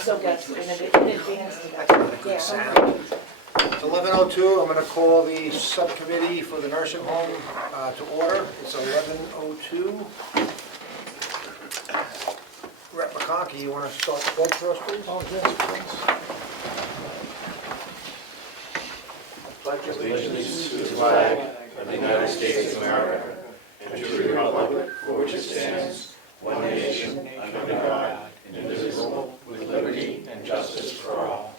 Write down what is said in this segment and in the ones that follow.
still gets in advance. That's not a good sound. It's 11:02, I'm going to call the subcommittee for the nursing home to order. It's 11:02. Rep. McConkey, you want to start the pledge for us, please? Oh, yes, please. Pledge Allegiance to the flag of the United States of America and to the republic for which it stands, one nation, under God, indivisible, with liberty and justice for all.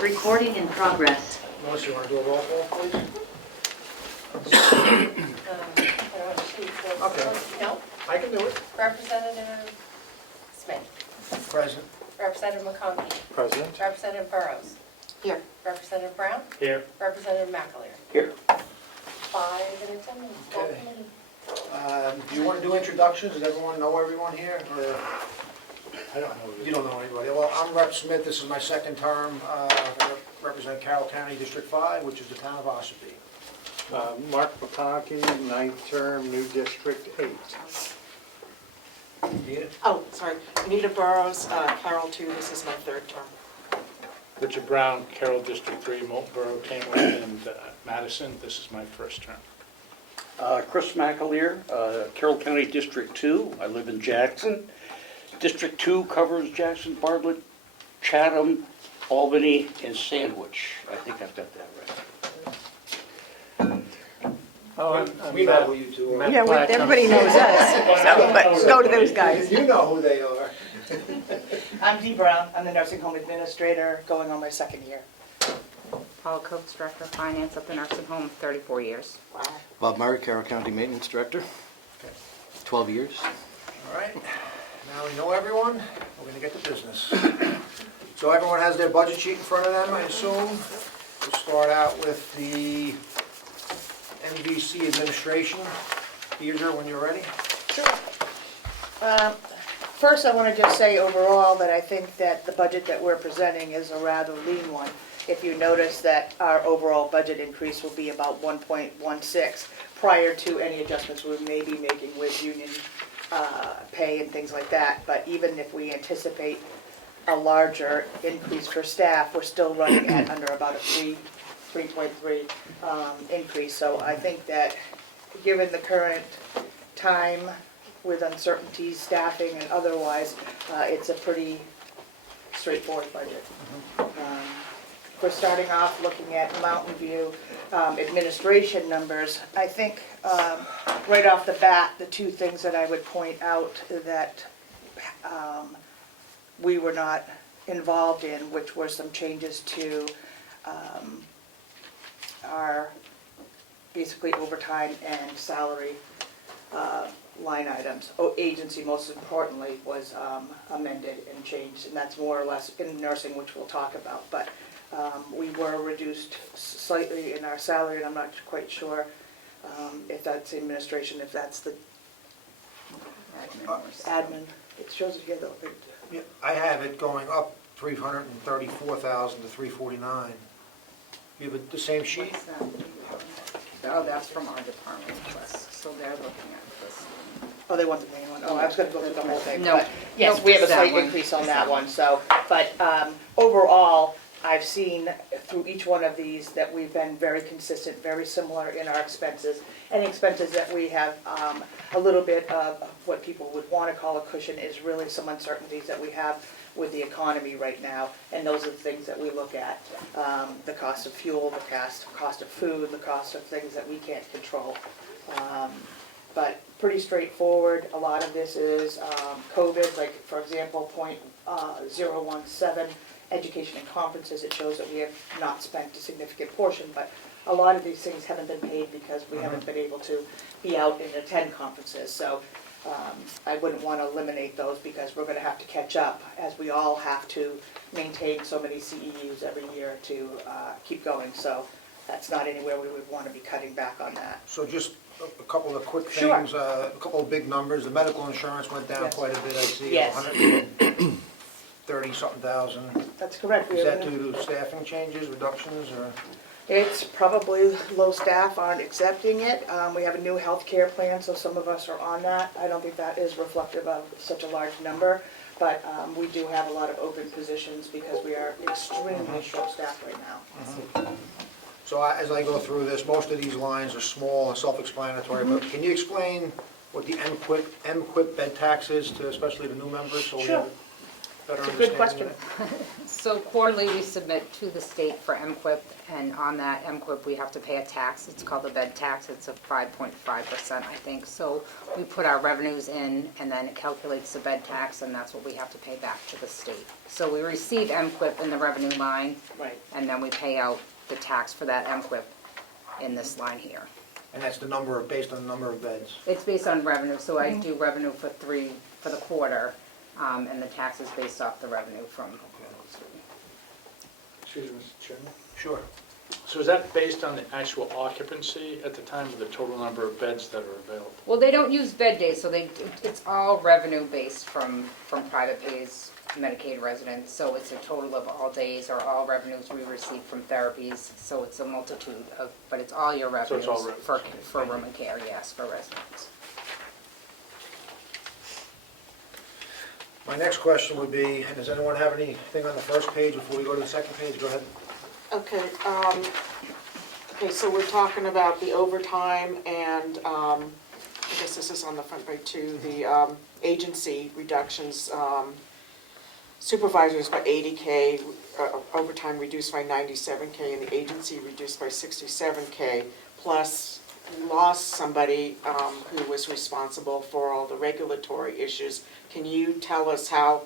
Recording in progress. Melissa, you want to do a roll call, please? Okay. No, I can do it. Representative Smith, Present. Representative McConkey, President. Representative Burrows. Here. Representative Brown, Here. Representative McAleer. Here. 5 in attendance, full Okay. committee. Do you want to do introductions? Does everyone know everyone here? Or I don't know. you don't know anybody? Well, I'm Rep. Smith. This is my second term. I represent Carroll County District 5, which is the town of Ossipee. Mark McConkey, 9th term, new District 8. Need it? Oh, sorry, Anita Burrows, Carroll 2, this is my third term. Richard Brown, Carroll District 3, Moultboro, Tamworth, and Madison. This is my first term. Chris McAleer, Carroll County District 2. I live in Jackson. District 2 covers Jackson, Bartlett, Chatham, Albany, and Sandwich. I think I've got that right. We know who you two are. Yeah, everybody knows us, so, but go to those guys. You know who they are. I'm Dee Brown, I'm the nursing home administrator, going on my second year. Paula Coates, Director of Finance at the nursing home, 34 years. Wow. Bob Murray, Carroll County Maintenance Director, 12 years. All right, now we know everyone, we're gonna get to business. So everyone has their budget sheet in front of them, I assume. We'll start out with the MVC administration. Deirdre, when you're ready. First, I want to just say overall that I think that the budget that we're presenting is a rather lean one. If you notice that our overall budget increase will be about 1.16 prior to any adjustments we may be making with union pay and things like that. But even if we anticipate a larger increase for staff, we're still running at under about a 3.3 increase. So I think that given the current time with uncertainties, staffing and otherwise, it's a pretty straightforward budget. We're starting off looking at Mountain View administration numbers. I think right off the bat, the two things that I would point out that we were not involved in, which were some changes to our basically overtime and salary line items. Agency, most importantly, was amended and changed, and that's more or less in nursing, which we'll talk about. But we were reduced slightly in our salary, and I'm not quite sure if that's administration, if that's the admin. It shows it here though. Yeah, I have it going up 334,000 to 349. You have the same sheet? What's that? Oh, that's from our department, so they're looking at this. Oh, they want the main one. Oh, I was gonna go through the whole thing. No. But yes, we have a That slight one. increase on that one, so, but overall, I've seen through each one of these that we've been very consistent, very similar in our expenses. Any expenses that we have a little bit of what people would want to call a cushion is really some uncertainties that we have with the economy right now, and those are the things that we look at. The cost of fuel, the cost of food, the cost of things that we can't control. But pretty straightforward. A lot of this is COVID, like for example, .017, education and conferences. It shows that we have not spent a significant portion, but a lot of these things haven't been paid because we haven't been able to be out and attend conferences. So I wouldn't want to eliminate those because we're going to have to catch up, as we all have to maintain so many CEUs every year to keep going. So that's not anywhere we would want to be cutting back on that. So just a couple of quick Sure. things, a couple of big numbers. The medical insurance went down Yes. quite a bit, I see. Yes. 130-something thousand. That's correct. We Is have that an- due to staffing changes, reductions, or? It's probably low staff aren't accepting it. We have a new healthcare plan, so some of us are on that. I don't think that is reflective of such a large number, but we do have a lot of open positions because we are extremely short-staffed right now. So as I go through this, most of these lines are small and self-explanatory, but can you explain what the MQIP bed tax is to especially the new members? So we have a better It's a good understanding question. of it? So quarterly, we submit to the state for MQIP, and on that MQIP, we have to pay a tax. It's called the bed tax. It's a 5.5%, I think. So we put our revenues in, and then it calculates the bed tax, and that's what we have to pay back to the state. So we receive MQIP in the revenue line, Right. and then we pay out the tax for that MQIP in this line here. And that's the number, based on the number of beds. It's based on revenue, so I do revenue for the quarter, and the tax is based off the revenue from. Excuse me, Mr. Chairman. Sure. So is that based on the actual occupancy at the time of the total number of beds that are available? Well, they don't use bed days, so it's all revenue based from private pays, Medicaid residents. So it's a total of all days or all revenues we receive from therapies. So it's a multitude of, but it's all your So revenues it's all revenues. for room and care, yes, for residents. My next question would be, does anyone have anything on the first page before we go to the second page? Go ahead. Okay, so we're talking about the overtime and, I guess this is on the front page too, the agency reductions, supervisors by 80K, overtime reduced by 97K, and the agency reduced by 67K, plus lost somebody who was responsible for all the regulatory issues. Can you tell us how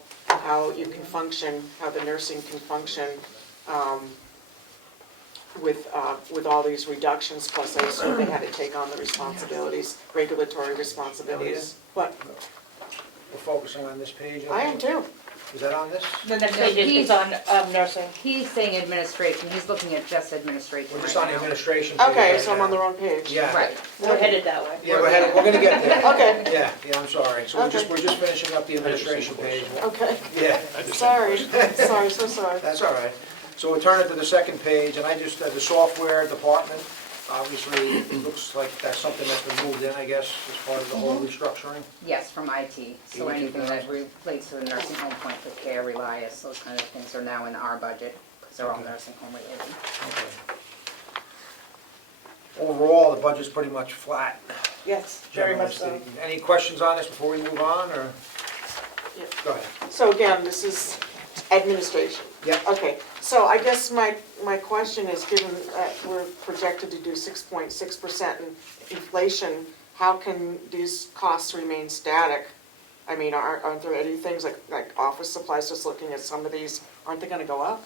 you can function, how the nursing can function with all these reductions, plus I assume they had to take on the responsibilities, regulatory responsibilities? What? We're focusing on this page. I am too. Is that on this? The next No, page is he's- on nursing. He's saying administration, he's looking at just administration We're right just on the now. administration page. Okay, right so I'm on the now. wrong page. Yeah. Right. We're headed that way. Yeah, we're gonna get there. Okay, Yeah, I'm sorry. So Okay. we're just finishing up the administration page. okay, Yeah, sorry, so sorry. that's all right. So we'll turn it to the second page, and I just, the software department, obviously, it looks like that's something that's been moved in, I guess, as part of the whole restructuring. Yes, from IT. So IT anything that relates to the nursing home, point of care, Relias, those kind of things are now in our budget, because they're all nursing home related. Okay. Overall, the budget's pretty much flat. Yes, very much so. generally speaking. Any questions on this before we move on, or? Yeah. Go ahead. So again, this is administration. Yep. Okay, so I guess my question is, given that we're projected to do 6.6% in inflation, how can these costs remain static? I mean, aren't there any things like office supplies, just looking at some of these, aren't they gonna go up?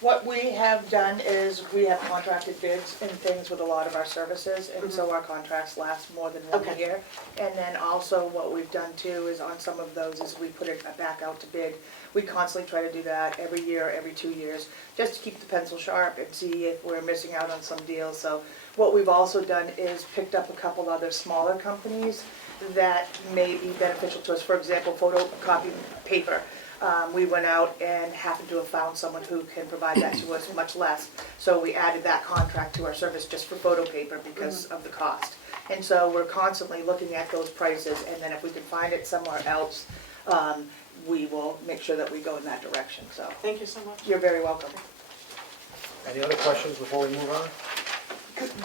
What we have done is we have contracted bids and things with a lot of our services, and so our contracts last more than 1 Okay. year. And then also what we've done too is on some of those is we put it back out to bid. We constantly try to do that every year, every 2 years, just to keep the pencil sharp and see if we're missing out on some deals. So what we've also done is picked up a couple other smaller companies that may be beneficial to us. For example, photocopy paper. We went out and happened to have found someone who can provide that to us much less. So we added that contract to our service just for photo paper because of the cost. And so we're constantly looking at those prices, and then if we can find it somewhere else, we will make sure that we go in that direction. So Thank you so much. you're very welcome. Any other questions before we move on?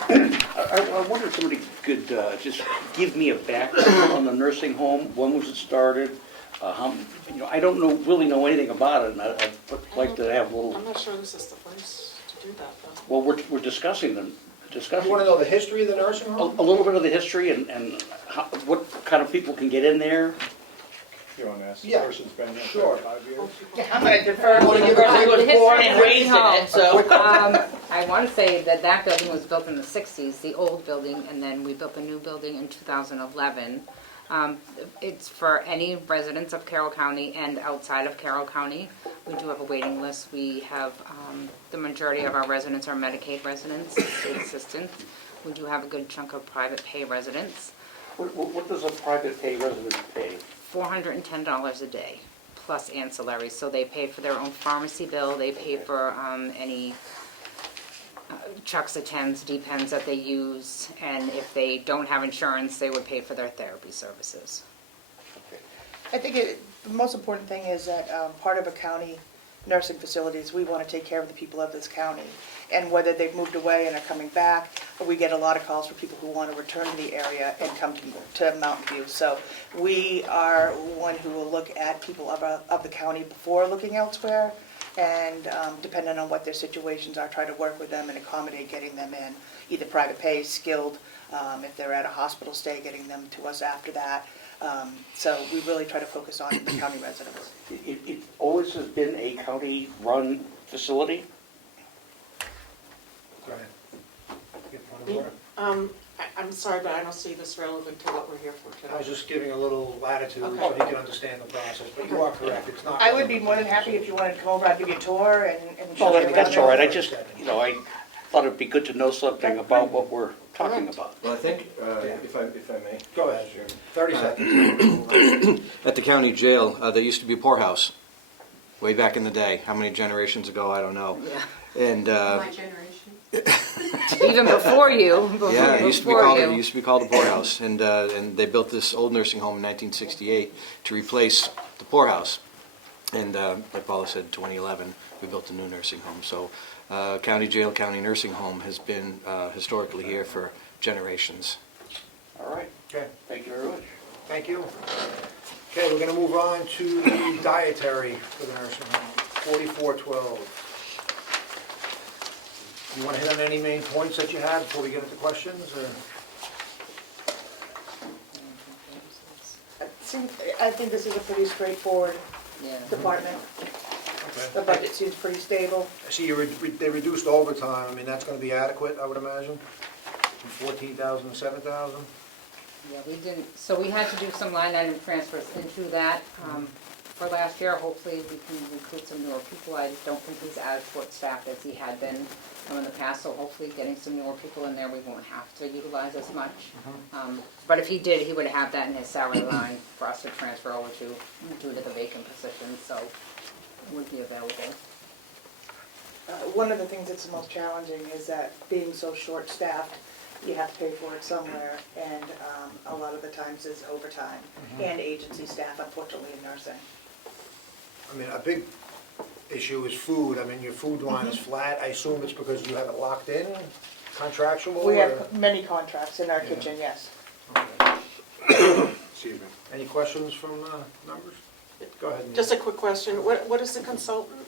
I wonder if somebody could just give me a background on the nursing home. When was it started? I don't really know anything about it, and I'd like to have a little, I'm not sure this is the place to do that, though. well, we're discussing them, You want to know the history of the nursing home? a little bit of the history and what kind of people can get in there. You want to ask the Yeah, person's been there sure. for 5 years? Yeah, I'm gonna defer to Wanna the give a person who quick- was born and raised in it, so. I want to say that building was built in the 60s, the old building, and then we built a new building in 2011. It's for any residents of Carroll County and outside of Carroll County. We do have a waiting list. We have, the majority of our residents are Medicaid residents, state assistants. We do have a good chunk of private pay residents. What does a private pay resident pay? $410 a day, plus ancillaries. So they pay for their own pharmacy bill, they pay for any Chuck's attends, depends that they use, and if they don't have insurance, they would pay for their therapy services. I think the most important thing is that part of a county nursing facility is we want to take care of the people of this county. And whether they've moved away and are coming back, we get a lot of calls for people who want to return to the area and come to Mountain View. So we are one who will look at people of the county before looking elsewhere. And depending on what their situations are, try to work with them and accommodate getting them in, either private pay, skilled, if they're at a hospital stay, getting them to us after that. So we really try to focus on the county residents. It always has been a county-run facility? Go ahead. Get point of order. I'm sorry, but I don't see this relevant to what we're here for I was today. just giving a little latitude so Okay. he can understand the process, but you are correct, it's not. I would be more than happy if you wanted to come over, I'll give you a tour and show Well, you around. that's all right, I just, I thought it'd be good to know something about what we're talking about. Well, I think, if I may. Go ahead, 30 seconds. At the county jail, there used to be a poorhouse, way back in the day. How many generations ago, I don't know. Yeah. And, My generation. Even before you, yeah, it used to be before called, you. it used to be called a poorhouse. And they built this old nursing home in 1968 to replace the poorhouse. And like Paula said, 2011, we built a new nursing home. So county jail, county nursing home has been historically here for generations. All right, Okay, thank you very much. thank you. Okay, we're gonna move on to the dietary for the nursing home, 4412. You wanna hit on any main points that you have before we get into questions, or? I think this is a pretty straightforward Yeah. department. The Okay. budget seems pretty stable. I see they reduced overtime, I mean, that's gonna be adequate, I would imagine? From 14,000 to 7,000? Yeah, we didn't, so we had to do some line item transfers into that. For last year, hopefully we can recruit some newer people. I just don't think he's as short-staffed as he had been in the past, so hopefully getting some newer people in there, we won't have to utilize as much. But if he did, he would have that in his salary line for us to transfer over to, due to the vacant position, so it would be available. One of the things that's the most challenging is that being so short-staffed, you have to pay for it somewhere, and a lot of the times is overtime and agency staff, unfortunately, in nursing. I mean, a big issue is food, I mean, your food line is flat, I assume it's because you have it locked in, contractual? We or- have many contracts in our Yeah. kitchen, yes. Excuse me. Any questions from members? Go ahead. Neil. Just a quick question, what is the consultant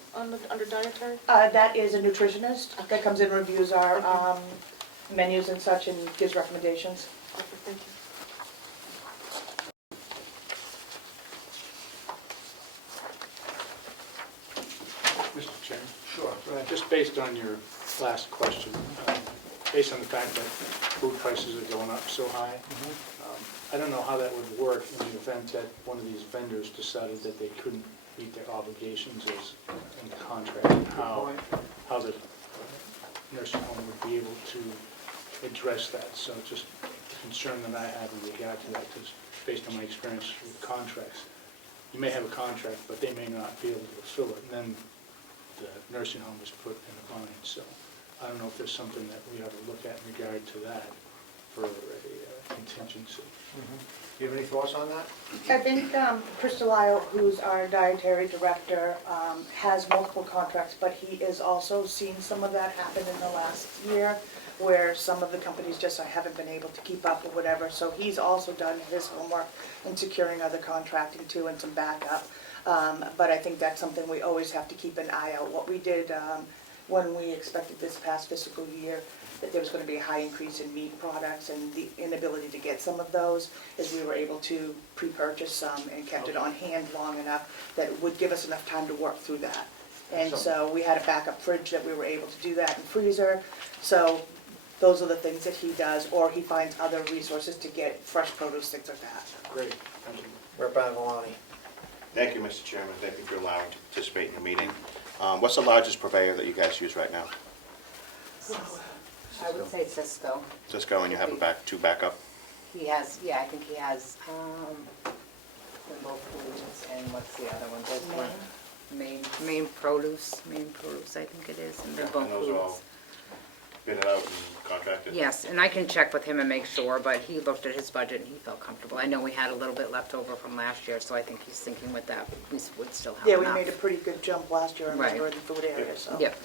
under dietary? That is a nutritionist that comes in and reviews our menus and such and gives recommendations. Okay, thank you. Mr. Chairman, Sure, go ahead. just based on your last question, based on the fact that food prices are going up so high, I don't know how that would work in the event that one of these vendors decided that they couldn't meet their obligations as in the contract, and how the nursing home would be able to address that. So just the concern that I have in regard to that, because based on my experience with contracts, you may have a contract, but they may not be able to fulfill it, and then the nursing home is put in a bind. So I don't know if there's something that we ought to look at in regard to that for a contingency. Do you have any thoughts on that? I think Chris Delisle, who's our dietary director, has multiple contracts, but he is also seen some of that happen in the last year, where some of the companies just haven't been able to keep up or whatever. So he's also done his homework in securing other contracting too and some backup. But I think that's something we always have to keep an eye out. What we did when we expected this past fiscal year, that there was going to be a high increase in meat products and the inability to get some of those, is we were able to pre-purchase some and kept it on hand long enough that it would give us enough time to work through that. And so we had a backup fridge that we were able to do that, and freezer. So those are the things that he does, or he finds other resources to get fresh produce, things like that. Great, thank you. Rep. Avaloni. Thank you, Mr. Chairman. Thank you for allowing me to participate in the meeting. What's the largest purveyor that you guys use right now? I would say Cisco. Cisco, and you have two backup? He has, yeah, I think he has, Limbo Foods, and what's the other one? There's one, Main Produce, I think it is, and Limbo And those are all Foods. bid it out and contract it? Yes, and I can check with him and make sure, but he looked at his budget and he felt comfortable. I know we had a little bit left over from last year, so I think he's thinking with that, we would still have Yeah, enough. we made a pretty good jump last year, I remember, in Right. the food area, so. Yep.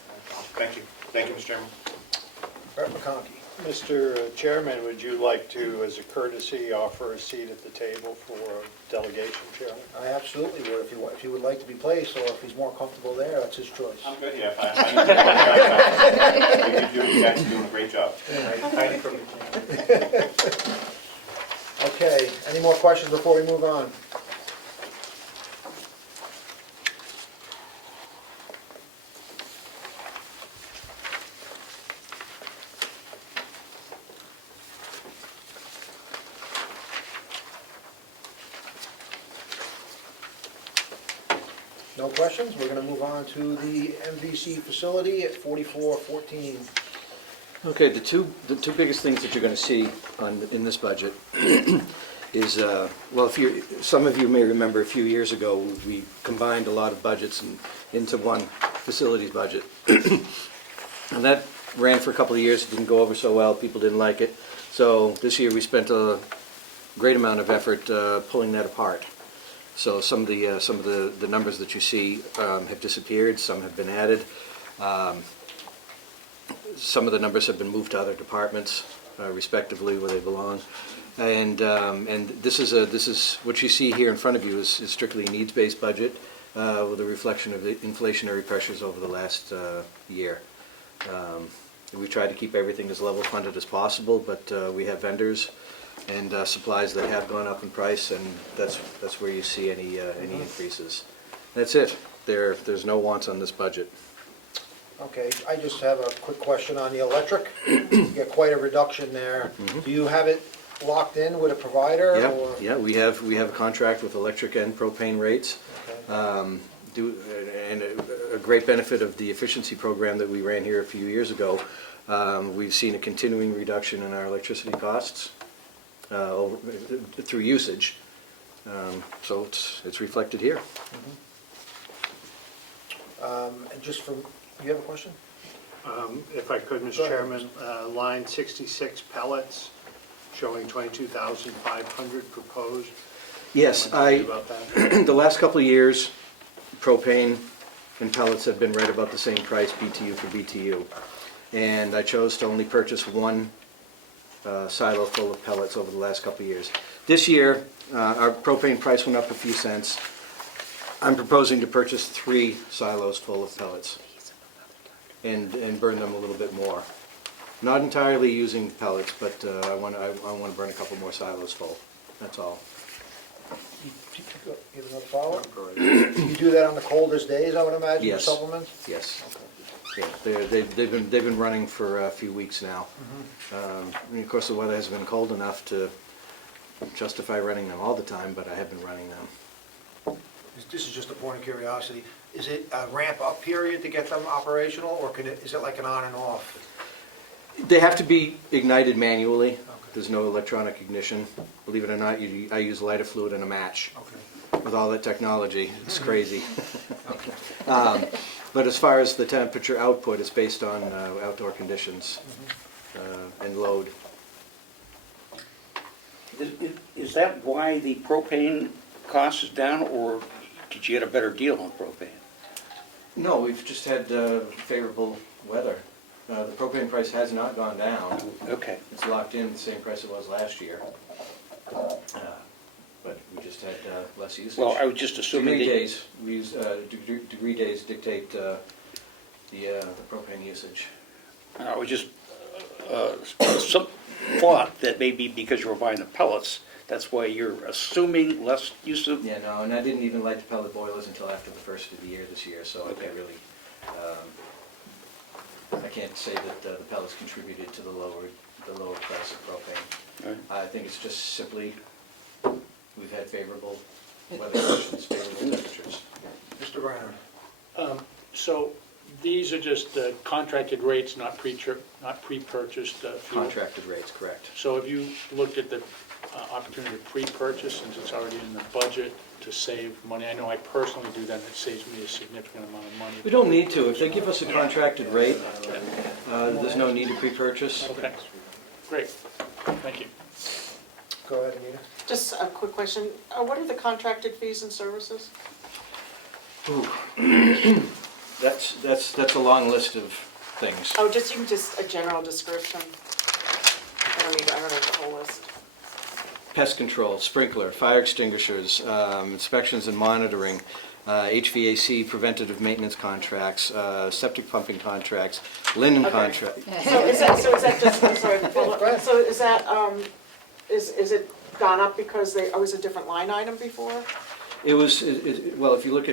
Thank you. Thank you, Mr. Chairman. Brett McConkey. Mr. Chairman, would you like to, as a courtesy, offer a seat at the table for delegation chairman? I absolutely would, if he would like to be placed, or if he's more comfortable there, that's his choice. I'm good, yeah, fine. You guys are doing a great job. Hiding from the camera. Okay, any more questions before we move on? No questions? We're gonna move on to the MVC facility at 4414. Okay, the two biggest things that you're going to see in this budget is, well, some of you may remember a few years ago, we combined a lot of budgets into one facilities budget. And that ran for a couple of years, it didn't go over so well, people didn't like it. So this year we spent a great amount of effort pulling that apart. So some of the numbers that you see have disappeared, some have been added. Some of the numbers have been moved to other departments, respectively, where they belong. And this is what you see here in front of you is strictly a needs-based budget with a reflection of the inflationary pressures over the last year. We tried to keep everything as level funded as possible, but we have vendors and supplies that have gone up in price, and that's where you see any increases. That's it. There's no wants on this budget. Okay, I just have a quick question on the electric. You get quite a reduction there. Do you have it locked in with a provider? Yeah, or- yeah, we have a contract with electric and propane rates. Okay. And a great benefit of the efficiency program that we ran here a few years ago, we've seen a continuing reduction in our electricity costs through usage. So it's reflected here. And just from, you have a question? If I could, Go Mr. ahead. Chairman, line 66 pellets, showing 22,500 proposed. Yes, Want to talk about that? the last couple of years, propane and pellets have been right about the same price, BTU for BTU. And I chose to only purchase one silo full of pellets over the last couple of years. This year, our propane price went up a few cents. I'm proposing to purchase 3 silos full of pellets and burn them a little bit more. Not entirely using pellets, but I want to burn a couple more silos full. That's all. You have another follow-up? You do that on the coldest days, I would imagine, Yes. supplements? Yes. Yeah, they've been running for a few weeks now. And of course, the weather has been cold enough to justify running them all the time, but I have been running them. This is just a point of curiosity. Is it a ramp-up period to get them operational, or is it like an on and off? They have to be ignited manually. There's no electronic ignition. Believe it or not, I use lighter fluid and a match. Okay. With all that technology, it's crazy. But as far as the temperature output, it's based on outdoor conditions and load. Is that why the propane cost is down, or did you get a better deal on propane? No, we've just had favorable weather. The propane price has not gone down. Okay. It's locked in the same price it was last year. But we just had less usage. Well, I was just assuming Degree that... days, we use, degree days dictate the propane usage. I was just, some thought that maybe because you were buying the pellets, that's why you're assuming less use of... Yeah, no, and I didn't even light the pellet boilers until after the first of the year this year, so Okay. I can't really, I can't say that the pellets contributed to the lower price of propane. Right. I think it's just simply, we've had favorable weather conditions, favorable temperatures. Mr. Brown? So these are just contracted rates, not pre-purchased fuel? Contracted rates, correct. So have you looked at the opportunity to pre-purchase since it's already in the budget to save money? I know I personally do that, and it saves me a significant amount of money. We don't need to. If they give us a contracted rate, there's no need to pre-purchase. Okay, great, thank you. Go ahead, Anita. Just a quick question. What are the contracted fees and services? That's a long list of things. Oh, even just a general description. I don't need the whole list. Pest control, sprinkler, fire extinguishers, inspections and monitoring, HVAC preventative maintenance contracts, septic pumping contracts, linen Okay. contract. So is that just, I'm sorry, follow up. So is that, is it gone up because it was a different line item before? It was, well, if you look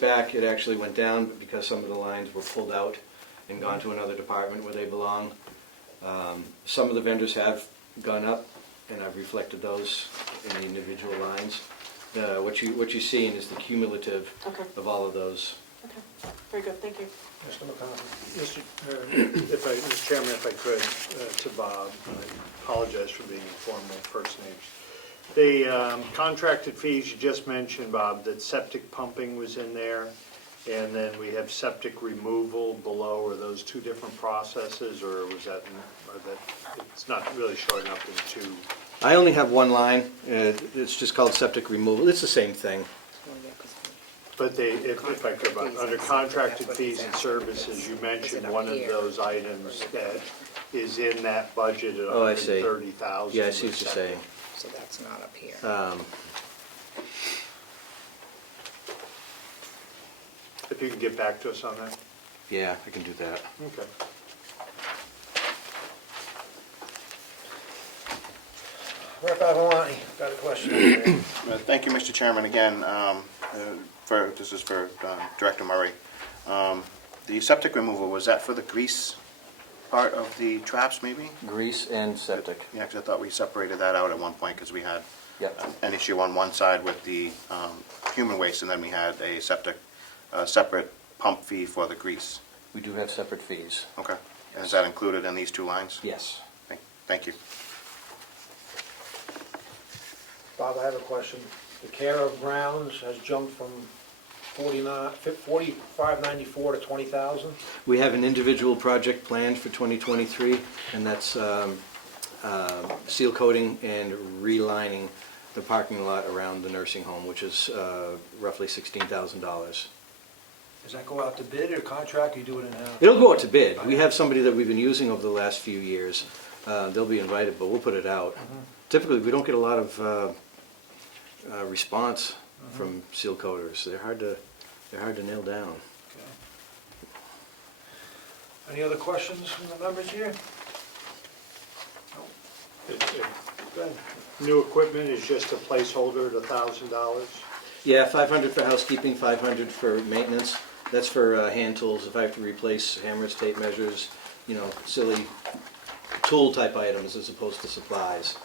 back, it actually went down because some of the lines were pulled out and gone to another department where they belong. Some of the vendors have gone up, and I've reflected those in the individual lines. What you're seeing is the cumulative Okay. of all of those. Okay, very good, thank you. Mr. McCarthy. Mr. Chairman, if I could, to Bob, I apologize for being informal first names. The contracted fees you just mentioned, Bob, that septic pumping was in there, and then we have septic removal below. Are those two different processes, or was that, it's not really showing up in two? I only have one line. It's just called septic removal. It's the same thing. But if I could, Bob, under contracted fees and services, you mentioned one of those items that is in that budget at Oh, I see. $130,000. Yeah, I see what you're saying. So that's not up here. If you can get back to us on that. Yeah, I can do that. Okay. Rep. Avaloni, got a question over there. Thank you, Mr. Chairman. Again, this is for Director Murray. The septic removal, was that for the grease part of the traps, maybe? Grease and septic. Yeah, because I thought we separated that out at one point because we had Yep. an issue on one side with the human waste, and then we had a separate pump fee for the grease. We do have separate fees. Okay. And is that included in these two lines? Yes. Thank you. Bob, I have a question. The care of grounds has jumped from 4594 to 20,000. We have an individual project planned for 2023, and that's seal coating and relining the parking lot around the nursing home, which is roughly $16,000. Does that go out to bid or contract, or you do it in-house? It'll go out to bid. We have somebody that we've been using over the last few years. They'll be invited, but we'll put it out. Typically, we don't get a lot of response from seal coaters. They're hard to nail down. Okay. Any other questions from the members here? New equipment is just a placeholder at $1,000? Yeah, 500 for housekeeping, 500 for maintenance. That's for hand tools. If I have to replace hammers, tape measures, silly tool type items as opposed to supplies,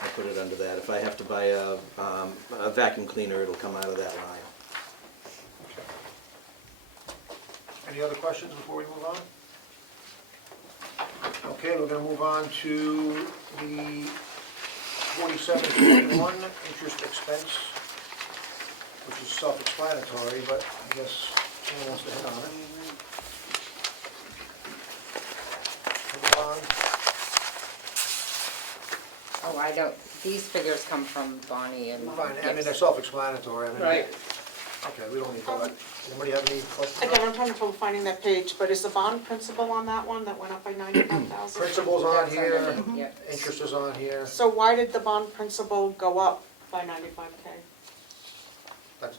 I put it under that. If I have to buy a vacuum cleaner, it'll come out of that line. Any other questions before we move on? Okay, we're going to move on to the 4741 interest expense, which is self-explanatory, but I guess someone wants to hit on it. Move on. Oh, I don't, these figures come from Bonnie and. Fine, I mean, they're self-explanatory. I mean, Right. Okay, we don't need to, anybody have any questions? Again, I'm having trouble finding that page, but is the bond principal on that one that went up by 95,000? Principal's on That's here, underneath, yep. interest is on here. So why did the bond principal go up by 95K? That's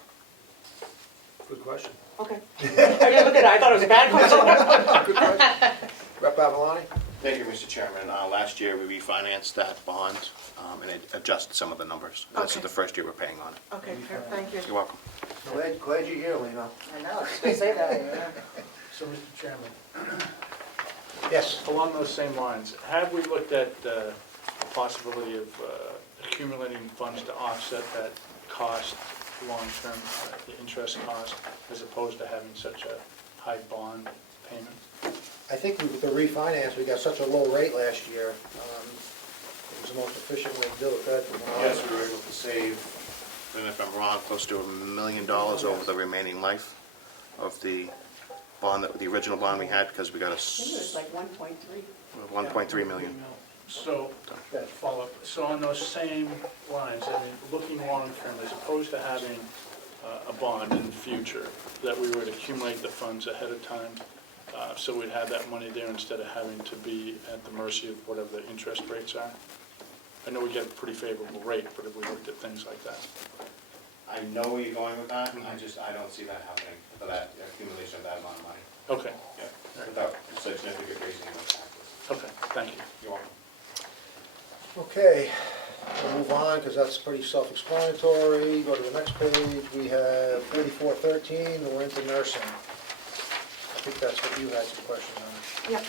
a good question. Okay. I didn't look at it, I thought it was a bad question. Good question. Rep. Avaloni? Thank you, Mr. Chairman. Last year, we refinanced that bond, and it adjusted some of the numbers. This is Okay. the first year we're paying on it. Okay, thank you. You're welcome. Glad you're here, Lena. I know, I was gonna say that, yeah. So, Mr. Chairman. Yes. Along those same lines, have we looked at the possibility of accumulating funds to offset that cost, long-term, the interest cost, as opposed to having such a high bond payment? I think with the refinance, we got such a low rate last year. was the most efficient way to do it, that. Yes, we were able to save, and if I'm wrong, close to $1 million over the remaining life of the bond, the original bond we had, because we got I think it was like 1.3. 1.3 million. So, follow-up, so on those same lines, I mean, looking long-term, as opposed to having a bond in the future, that we would accumulate the funds ahead of time, so we'd have that money there instead of having to be at the mercy of whatever the interest rates are. I know we get a pretty favorable rate, but if we looked at things like that. I know where you're going with that, I don't see that happening, for that accumulation of that amount of money. Okay, Yeah, without significant raising of taxes. okay, thank you. You're welcome. Okay, we'll move on, because that's pretty self-explanatory. Go to the next page, we have 4413, the winter nursing. I think that's what you had some questions on. Yep.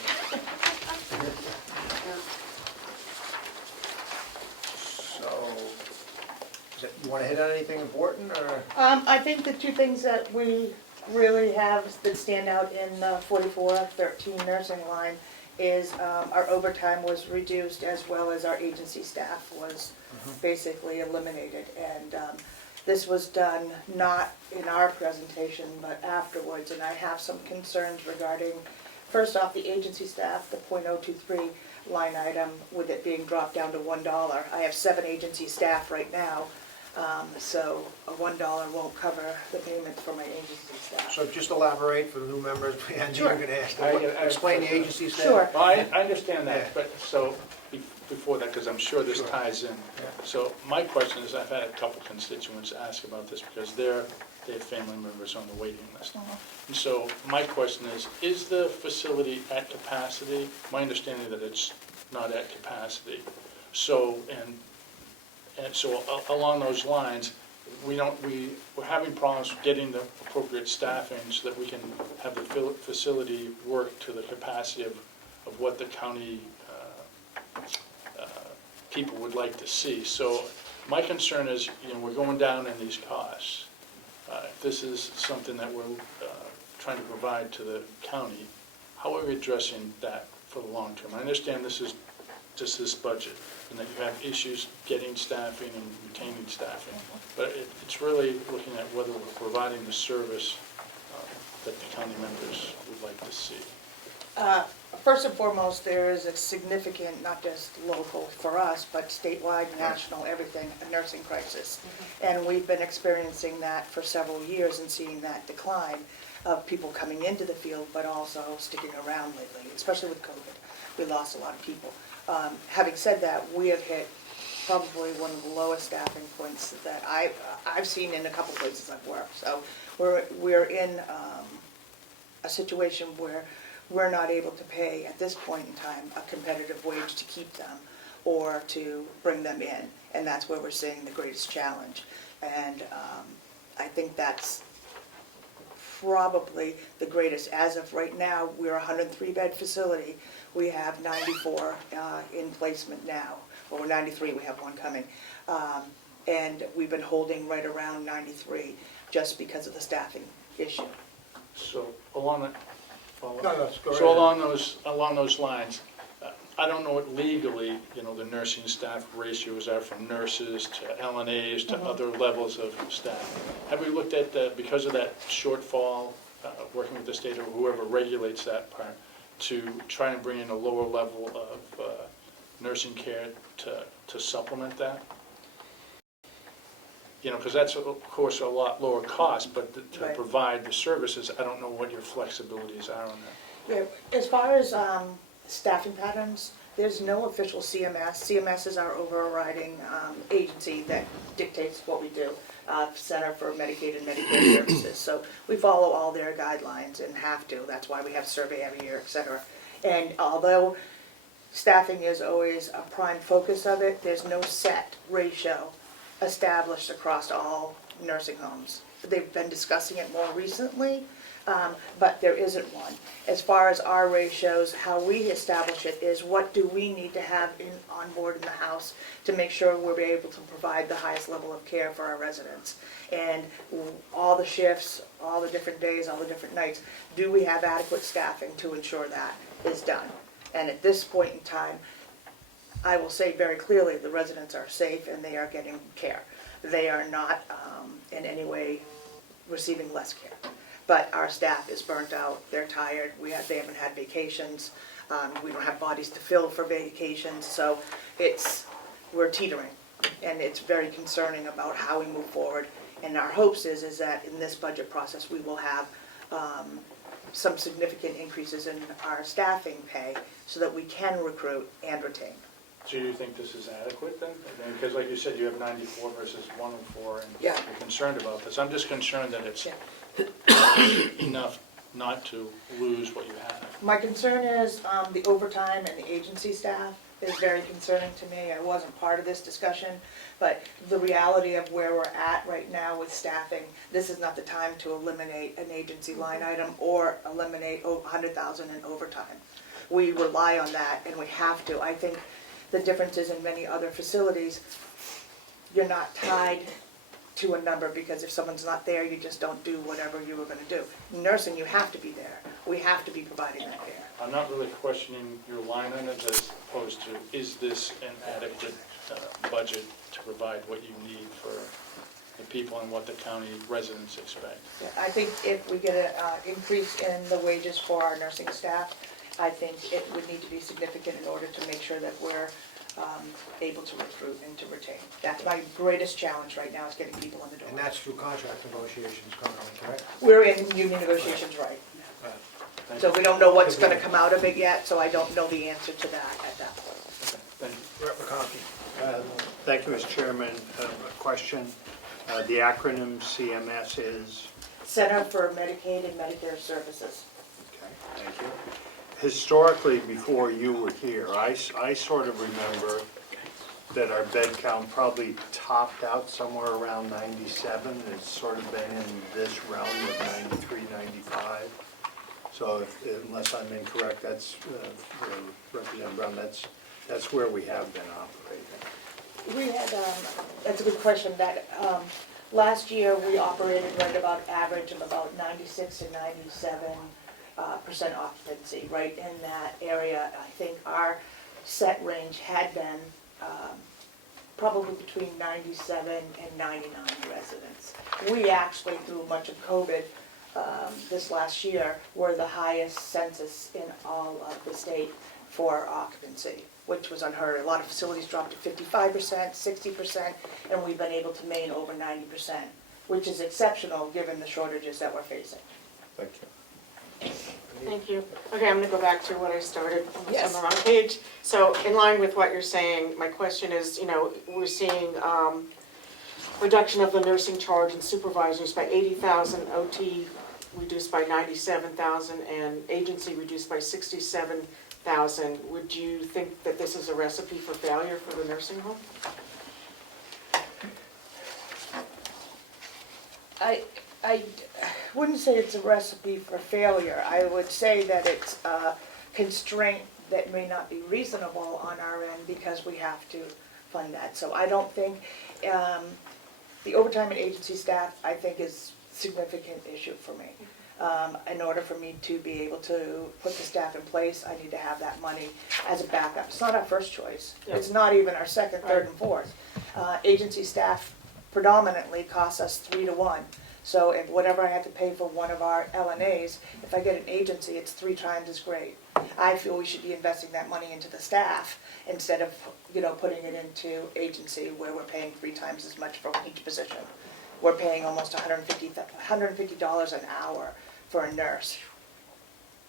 So, you want to hit on anything important, or? I think the two things that we really have that stand out in the 4413 nursing line is our overtime was reduced, as well as our agency staff was basically eliminated. And this was done not in our presentation, but afterwards, and I have some concerns regarding, first off, the agency staff, the .023 line item, with it being dropped down to $1. I have 7 agency staff right now, so a $1 won't cover the payment for my agency staff. So just elaborate for the new members, and you're Sure. going to ask I- them, explain the agency staff. Sure. Well, I understand Yeah. that, but so, before that, because I'm sure this Sure. ties in. Yeah. So my question is, I've had a couple constituents ask about this because they have family members on the waiting list. And so my question is the facility at capacity? My understanding that it's not at capacity. So, and so along those lines, we're having problems getting the appropriate staffing so that we can have the facility work to the capacity of what the county people would like to see. So my concern is, we're going down in these costs. If this is something that we're trying to provide to the county, how are we addressing that for the long term? I understand this is just this budget, and that you have issues getting staffing and retaining staffing, but it's really looking at whether we're providing the service that the county members would like to see. First and foremost, there is a significant, not just local for us, but statewide, national, everything, a nursing crisis. And we've been experiencing that for several years and seeing that decline of people coming into the field, but also sticking around lately, especially with COVID. We lost a lot of people. Having said that, we have hit probably one of the lowest staffing points that I've seen in a couple places I've worked. So we're in a situation where we're not able to pay, at this point in time, a competitive wage to keep them or to bring them in. And that's where we're seeing the greatest challenge. And I think that's probably the greatest. As of right now, we're a 103-bed facility. We have 94 in placement now. Well, we're 93, we have one coming. And we've been holding right around 93 just because of the staffing issue. So along that, No, go so ahead. along those lines, I don't know what legally, the nursing staff ratios are from nurses to LNAs to other levels of staff. Have we looked at, because of that shortfall, working with the state or whoever regulates that part, to try and bring in a lower level of nursing care to supplement that? Because that's, of course, a lot lower cost, but to Right. provide the services, I don't know what your flexibilities are on that. Yeah, as far as staffing patterns, there's no official CMS. CMS is our overriding agency that dictates what we do, Center for Medicaid and Medicare Services. So we follow all their guidelines and have to. That's why we have survey every year, et cetera. And although staffing is always a prime focus of it, there's no set ratio established across all nursing homes. They've been discussing it more recently, but there isn't one. As far as our ratios, how we establish it is what do we need to have on board in the house to make sure we're able to provide the highest level of care for our residents. And all the shifts, all the different days, all the different nights, do we have adequate staffing to ensure that is done? And at this point in time, I will say very clearly, the residents are safe and they are getting care. They are not in any way receiving less care. But our staff is burnt out, they're tired, they haven't had vacations, we don't have bodies to fill for vacations, so we're teetering. And it's very concerning about how we move forward. And our hopes is that in this budget process, we will have some significant increases in our staffing pay so that we can recruit and retain. Do you think this is adequate then? Because like you said, you have 94 versus 104, and Yeah. you're concerned about this. I'm just concerned that it's Yeah. enough not to lose what you have. My concern is the overtime and the agency staff is very concerning to me. I wasn't part of this discussion, but the reality of where we're at right now with staffing, this is not the time to eliminate an agency line item or eliminate 100,000 in overtime. We rely on that and we have to. I think the difference is in many other facilities, you're not tied to a number because if someone's not there, you just don't do whatever you were going to do. Nursing, you have to be there. We have to be providing that care. I'm not really questioning your line items as opposed to, is this an adequate budget to provide what you need for the people and what the county residents expect? Yeah, I think if we get an increase in the wages for our nursing staff, I think it would need to be significant in order to make sure that we're able to recruit and to retain. That's my greatest challenge right now, is getting people in the And door. that's through contract negotiations currently, correct? We're in union negotiations, right? Thank So you. we don't know what's going to come out of it yet, so I don't know the answer to that at that point. Okay, thank you. Rep. McConkey. Thank you, Mr. Chairman. A question. The acronym CMS is? Center for Medicaid and Medicare Services. Okay, thank you. Historically, before you were here, I sort of remember that our bed count probably topped out somewhere around 97. It's sort of been in this realm of 93, 95. So unless I'm incorrect, that's, Representative Brown, that's where we have been operating. We had, that's a good question, that, last year we operated right about average of about 96 to 97% occupancy, right in that area. I think our set range had been probably between 97 and 99 residents. We actually, through much of COVID, this last year, were the highest census in all of the state for occupancy, which was unheard of. A lot of facilities dropped to 55%, 60%, and we've been able to maintain over 90%, which is exceptional given the shortages that we're facing. Thank you. Thank you. Okay, I'm going to go back to what I started, almost Yes. on the wrong page. So in line with what you're saying, my question is, we're seeing reduction of the nursing charge and supervisors by 80,000, OT reduced by 97,000, and agency reduced by 67,000. Would you think that this is a recipe for failure for the nursing home? I wouldn't say it's a recipe for failure. I would say that it's a constraint that may not be reasonable on our end because we have to fund that. So I don't think, the overtime and agency staff, I think, is a significant issue for me. In order for me to be able to put the staff in place, I need to have that money as a backup. It's not our first choice. Yeah. It's not even our second, third, and fourth. Agency staff predominantly costs us 3 to 1. So if whatever I have to pay for one of our LNAs, if I get an agency, it's 3 times as great. I feel we should be investing that money into the staff instead of, putting it into agency where we're paying 3 times as much for each position. We're paying almost $150 an hour for a nurse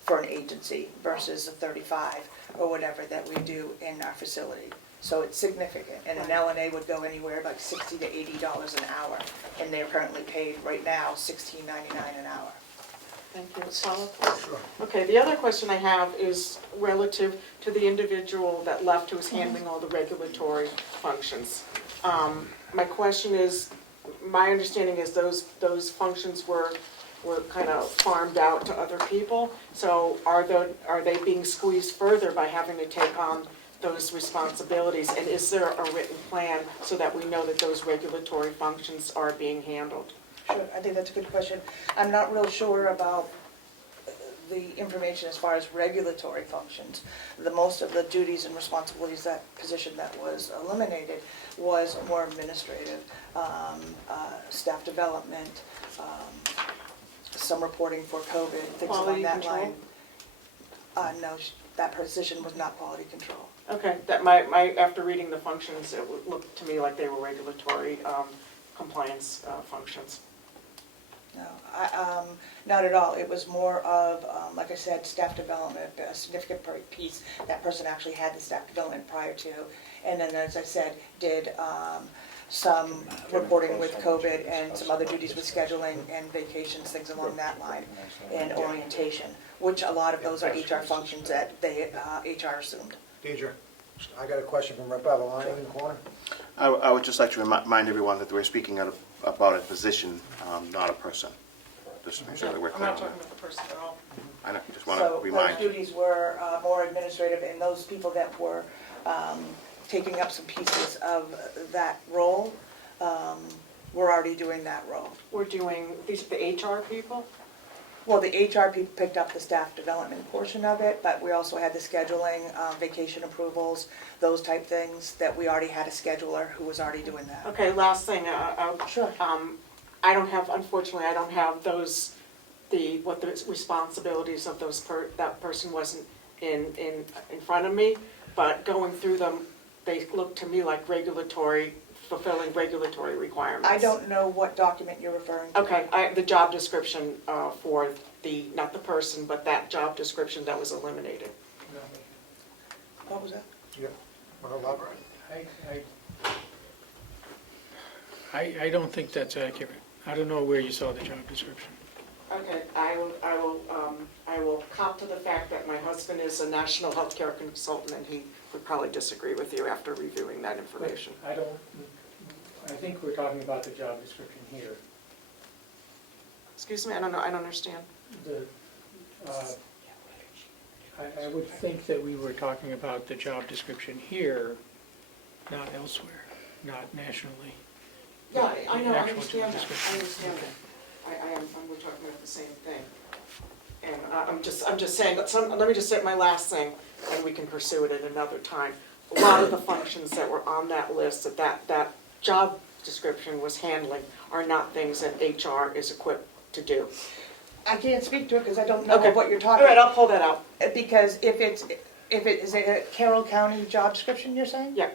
for an agency versus the 35 or whatever that we do in our facility. So it's significant, and an LNA would go anywhere like $60 to $80 an hour, and they're currently paid right now $16.99 an hour. Thank you. Follow-up, please? Okay, the other question I have is relative to the individual that left who was handling all the regulatory functions. My question is, my understanding is those functions were kind of farmed out to other people. So are they being squeezed further by having to take on those responsibilities? And is there a written plan so that we know that those regulatory functions are being handled? Sure, I think that's a good question. I'm not real sure about the information as far as regulatory functions. The most of the duties and responsibilities, that position that was eliminated was more administrative, staff development, some reporting for COVID, things along Quality that control? line. No, that position was not quality control. Okay, after reading the functions, it looked to me like they were regulatory compliance functions. No, not at all. It was more of, like I said, staff development, a significant piece. That person actually had the staff development prior to. And then, as I said, did some reporting with COVID and some other duties with scheduling and vacations, things along that line, and orientation, which a lot of those are HR functions that HR assumed. Deidre, I got a question from Rep. Avalon in the corner. I would just like to remind everyone that we're speaking about a position, not a person. Just to make sure that we're I'm clear not on talking that. about the person at all. I know, just want to So remind those you. duties were more administrative, and those people that were taking up some pieces of that role were already doing that role. We're doing, these are the HR people? Well, the HR people picked up the staff development portion of it, but we also had the scheduling, vacation approvals, those type things that we already had a scheduler who was already doing that. Okay, last thing, Sure. I don't have, unfortunately, I don't have those, what the responsibilities of that person wasn't in front of me, but going through them, they look to me like fulfilling regulatory requirements. I don't know what document you're referring to. Okay, the job description for not the person, but that job description that was eliminated. What was that? Yeah, want to elaborate? I don't think that's accurate. I don't know where you saw the job description. Okay, I will cop to the fact that my husband is a national healthcare consultant, and he would probably disagree with you after reviewing that information. I think we're talking about the job description here. Excuse me, I don't understand. I would think that we were talking about the job description here, not elsewhere, not nationally. Yeah, I know, I Actual understand that, job description. I understand that. We're talking about the same thing. And I'm just saying, let me just say my last thing, and we can pursue it at another time. A lot of the functions that were on that list, that job description was handling, are not things that HR is equipped to do. I can't speak to it because I don't know Okay. what you're All talking right, about. I'll pull that out. Because if it is a Carroll County job description, you're saying? Yeah.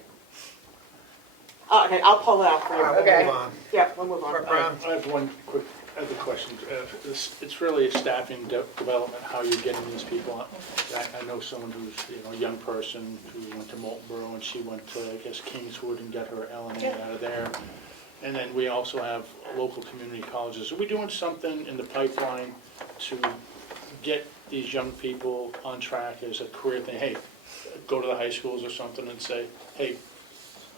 Okay, I'll pull it out for All you. right, we'll Okay. move on. Yeah, we'll move on. Rep. Brown? I have one quick other question. It's really a staffing development, how you're getting these people. I know someone who's, a young person who went to Moultonborough, and she went to, I guess, Kingswood and got her LNA out of there. And then we also have local community colleges. Are we doing something in the pipeline to get these young people on track as a career thing? Hey, go to the high schools or something and say, hey,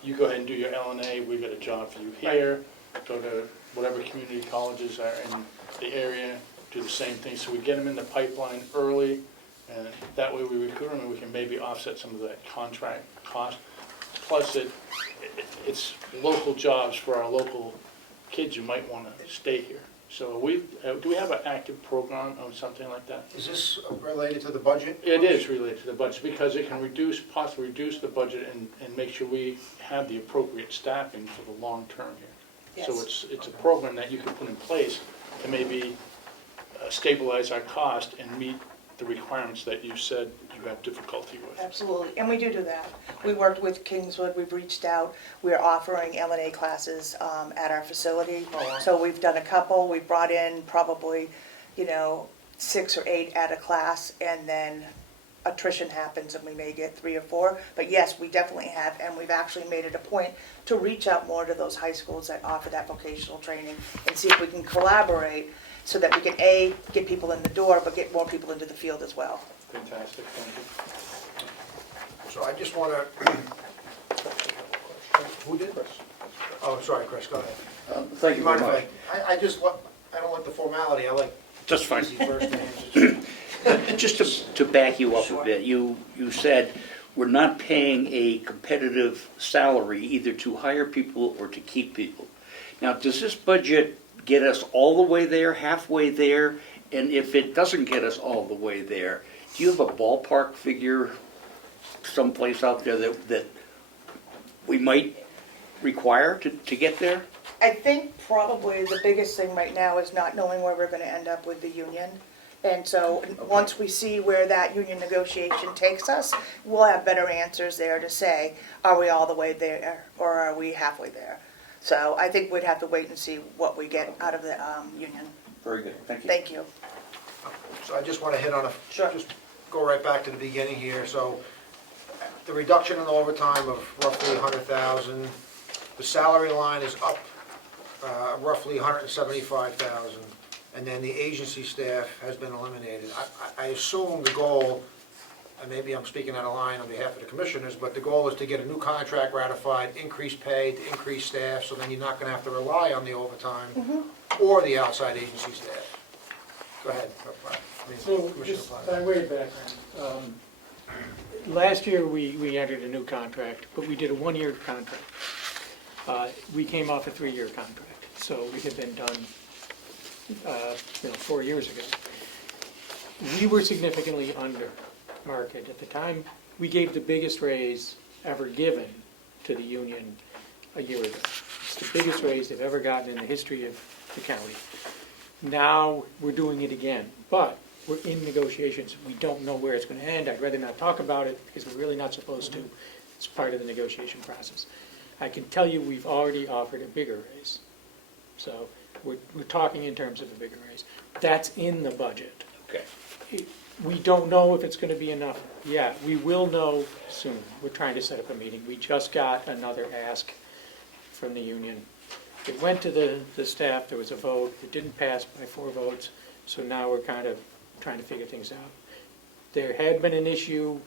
you go ahead and do your LNA, we've got a job for you here. Go to whatever community colleges are in the area, do the same thing. So we get them in the pipeline early, and that way we recruit them and we can maybe offset some of that contract cost. Plus it's local jobs for our local kids who might want to stay here. So do we have an active program on something like that? Is this related to the budget? It is related to the budget because it can possibly reduce the budget and make sure we have the appropriate staffing for the long term here. So it's a program that you can put in place to maybe stabilize our cost and meet the requirements that you said you have difficulty with. Absolutely, and we do that. We worked with Kingswood, we've reached out, we're offering LNA classes at our facility. So we've done a couple, we've brought in probably, 6 or 8 at a class, and then attrition happens and we may get 3 or 4. But yes, we definitely have, and we've actually made it a point to reach out more to those high schools that offer that vocational training and see if we can collaborate so that we can, A, get people in the door, but get more people into the field as well. Fantastic, thank you. So I just want to, who did? Oh, sorry, Chris, go ahead. Thank you very Mind much. if I don't want the formality, I like Just fine. easy first names. Just to back you up a bit, you said we're not paying a competitive salary either to hire people or to keep people. Now, does this budget get us all the way there, halfway there, And if it doesn't get us all the way there, do you have a ballpark figure someplace out there that we might require to get there? I think probably the biggest thing right now is not knowing where we're gonna end up with the union. And so, once we see where that union negotiation takes us, we'll have better answers there to say, are we all the way there, or are we halfway there? So I think we'd have to wait and see what we get out of the union. Very good, thank you. Thank you. So I just want to hit on Sure. just go right back to the beginning here. So the reduction in the overtime of roughly 100,000, the salary line is up roughly 175,000, and then the agency staff has been eliminated. I assume the goal, and maybe I'm speaking out of line on behalf of the commissioners, but the goal is to get a new contract ratified, increase pay, to increase staff, so then you're not gonna have to rely on the overtime or the outside agency staff. Go ahead. So, Commissioner just Platt. by way of background, last year we entered a new contract, but we did a one-year contract. We came off a 3-year contract, so we had been done 4 years ago. We were significantly under market at the time. We gave the biggest raise ever given to the union a year ago. It's the biggest raise they've ever gotten in the history of the county. Now we're doing it again, but we're in negotiations. We don't know where it's going to end. I'd rather not talk about it because we're really not supposed to. It's part of the negotiation process. I can tell you we've already offered a bigger raise. So we're talking in terms of a bigger raise. That's in the budget. Okay. We don't know if it's going to be enough yet. We will know soon. We're trying to set up a meeting. We just got another ask from the union. It went to the staff, there was a vote, it didn't pass by 4 votes, so now we're kind of trying to figure things out. There had been an issue,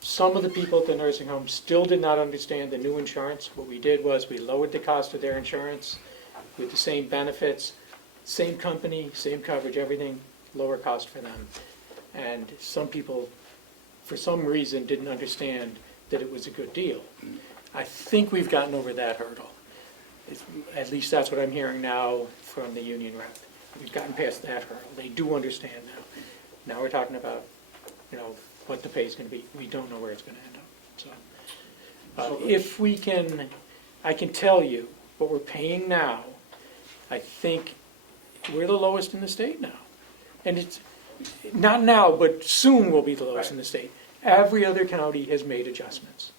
some of the people at the nursing home still did not understand the new insurance. What we did was we lowered the cost of their insurance with the same benefits, same company, same coverage, everything, lower cost for them. And some people, for some reason, didn't understand that it was a good deal. I think we've gotten over that hurdle. At least that's what I'm hearing now from the union rep. We've gotten past that hurdle. They do understand now. Now we're talking about, what the pay is going to be. We don't know where it's going to end up. So, if we can, I can tell you what we're paying now. I think we're the lowest in the state now, and it's not now, but soon we'll be the lowest in the state. Every other county has made adjustments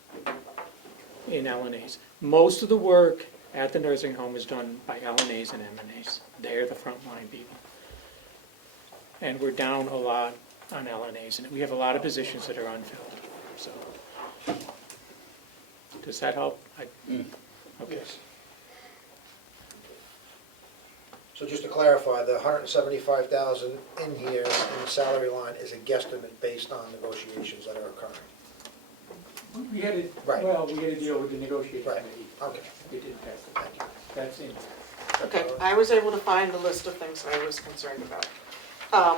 in LNAs. Most of the work at the nursing home is done by LNAs and MNAs. They're the frontline people. And we're down a lot on LNAs, and we have a lot of positions that are unfilled. So, does that help? Okay. So just to clarify, the 175,000 in here in the salary line is a guesstimate based on negotiations that are occurring. We had to, Right. we had to deal with the negotiating Right. committee. Okay. We didn't pass it. Thank you. That's in. Okay, I was able to find a list of things I was concerned about.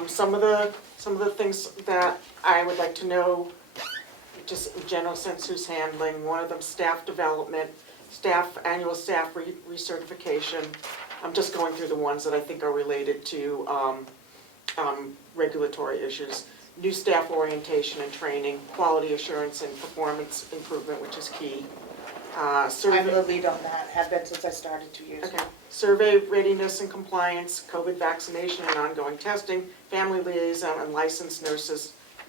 Some of the things that I would like to know, just in general sense, who's handling. One of them, staff development, annual staff recertification. I'm just going through the ones that I think are related to regulatory issues. New staff orientation and training, quality assurance and performance improvement, which is key. I'm the lead on that, have been since I started 2 years ago. Okay. Survey readiness and compliance, COVID vaccination and ongoing testing, family liaison, and licensed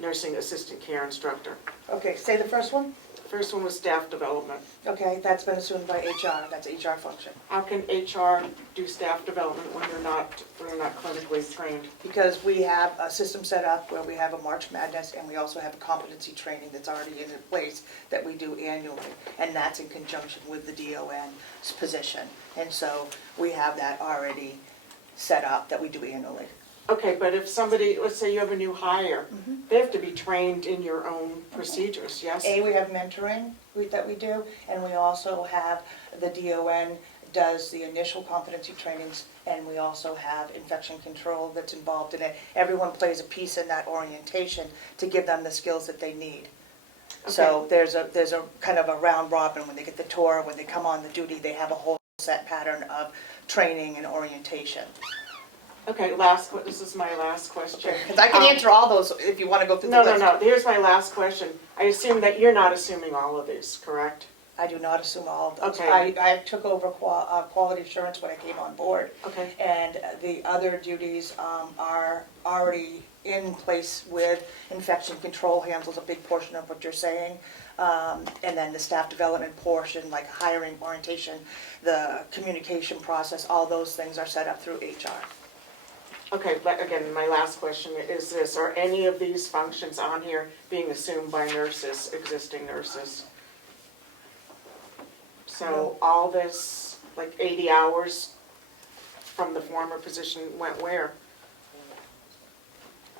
nursing assistant care instructor. Okay, say the first one. First one was staff development. Okay, that's been assumed by HR, that's HR function. How can HR do staff development when they're not clinically trained? Because we have a system set up where we have a March Madness and we also have a competency training that's already in place that we do annually. And that's in conjunction with the DON's position. And so we have that already set up that we do annually. Okay, but if somebody, let's say you have a new hire, they have to be trained in your own procedures, yes? We have mentoring that we do, and we also have the DON does the initial competency trainings, and we also have infection control that's involved in it. Everyone plays a piece in that orientation to give them the skills that they need. So there's a kind of a round robin. When they get the tour, when they come on the duty, they have a whole set pattern of training and orientation. Okay, this is my last question. Because I can answer all those if you want to go through the No, list. no, no, here's my last question. I assume that you're not assuming all of these, correct? I do not assume all of those. Okay. I took over quality assurance when I came on board. Okay. And the other duties are already in place with infection control handles a big portion of what you're saying. And then the staff development portion, like hiring, orientation, the communication process, all those things are set up through HR. Okay, but again, my last question is this, are any of these functions on here being assumed by nurses, existing nurses? So all this, like 80 hours from the former position went where?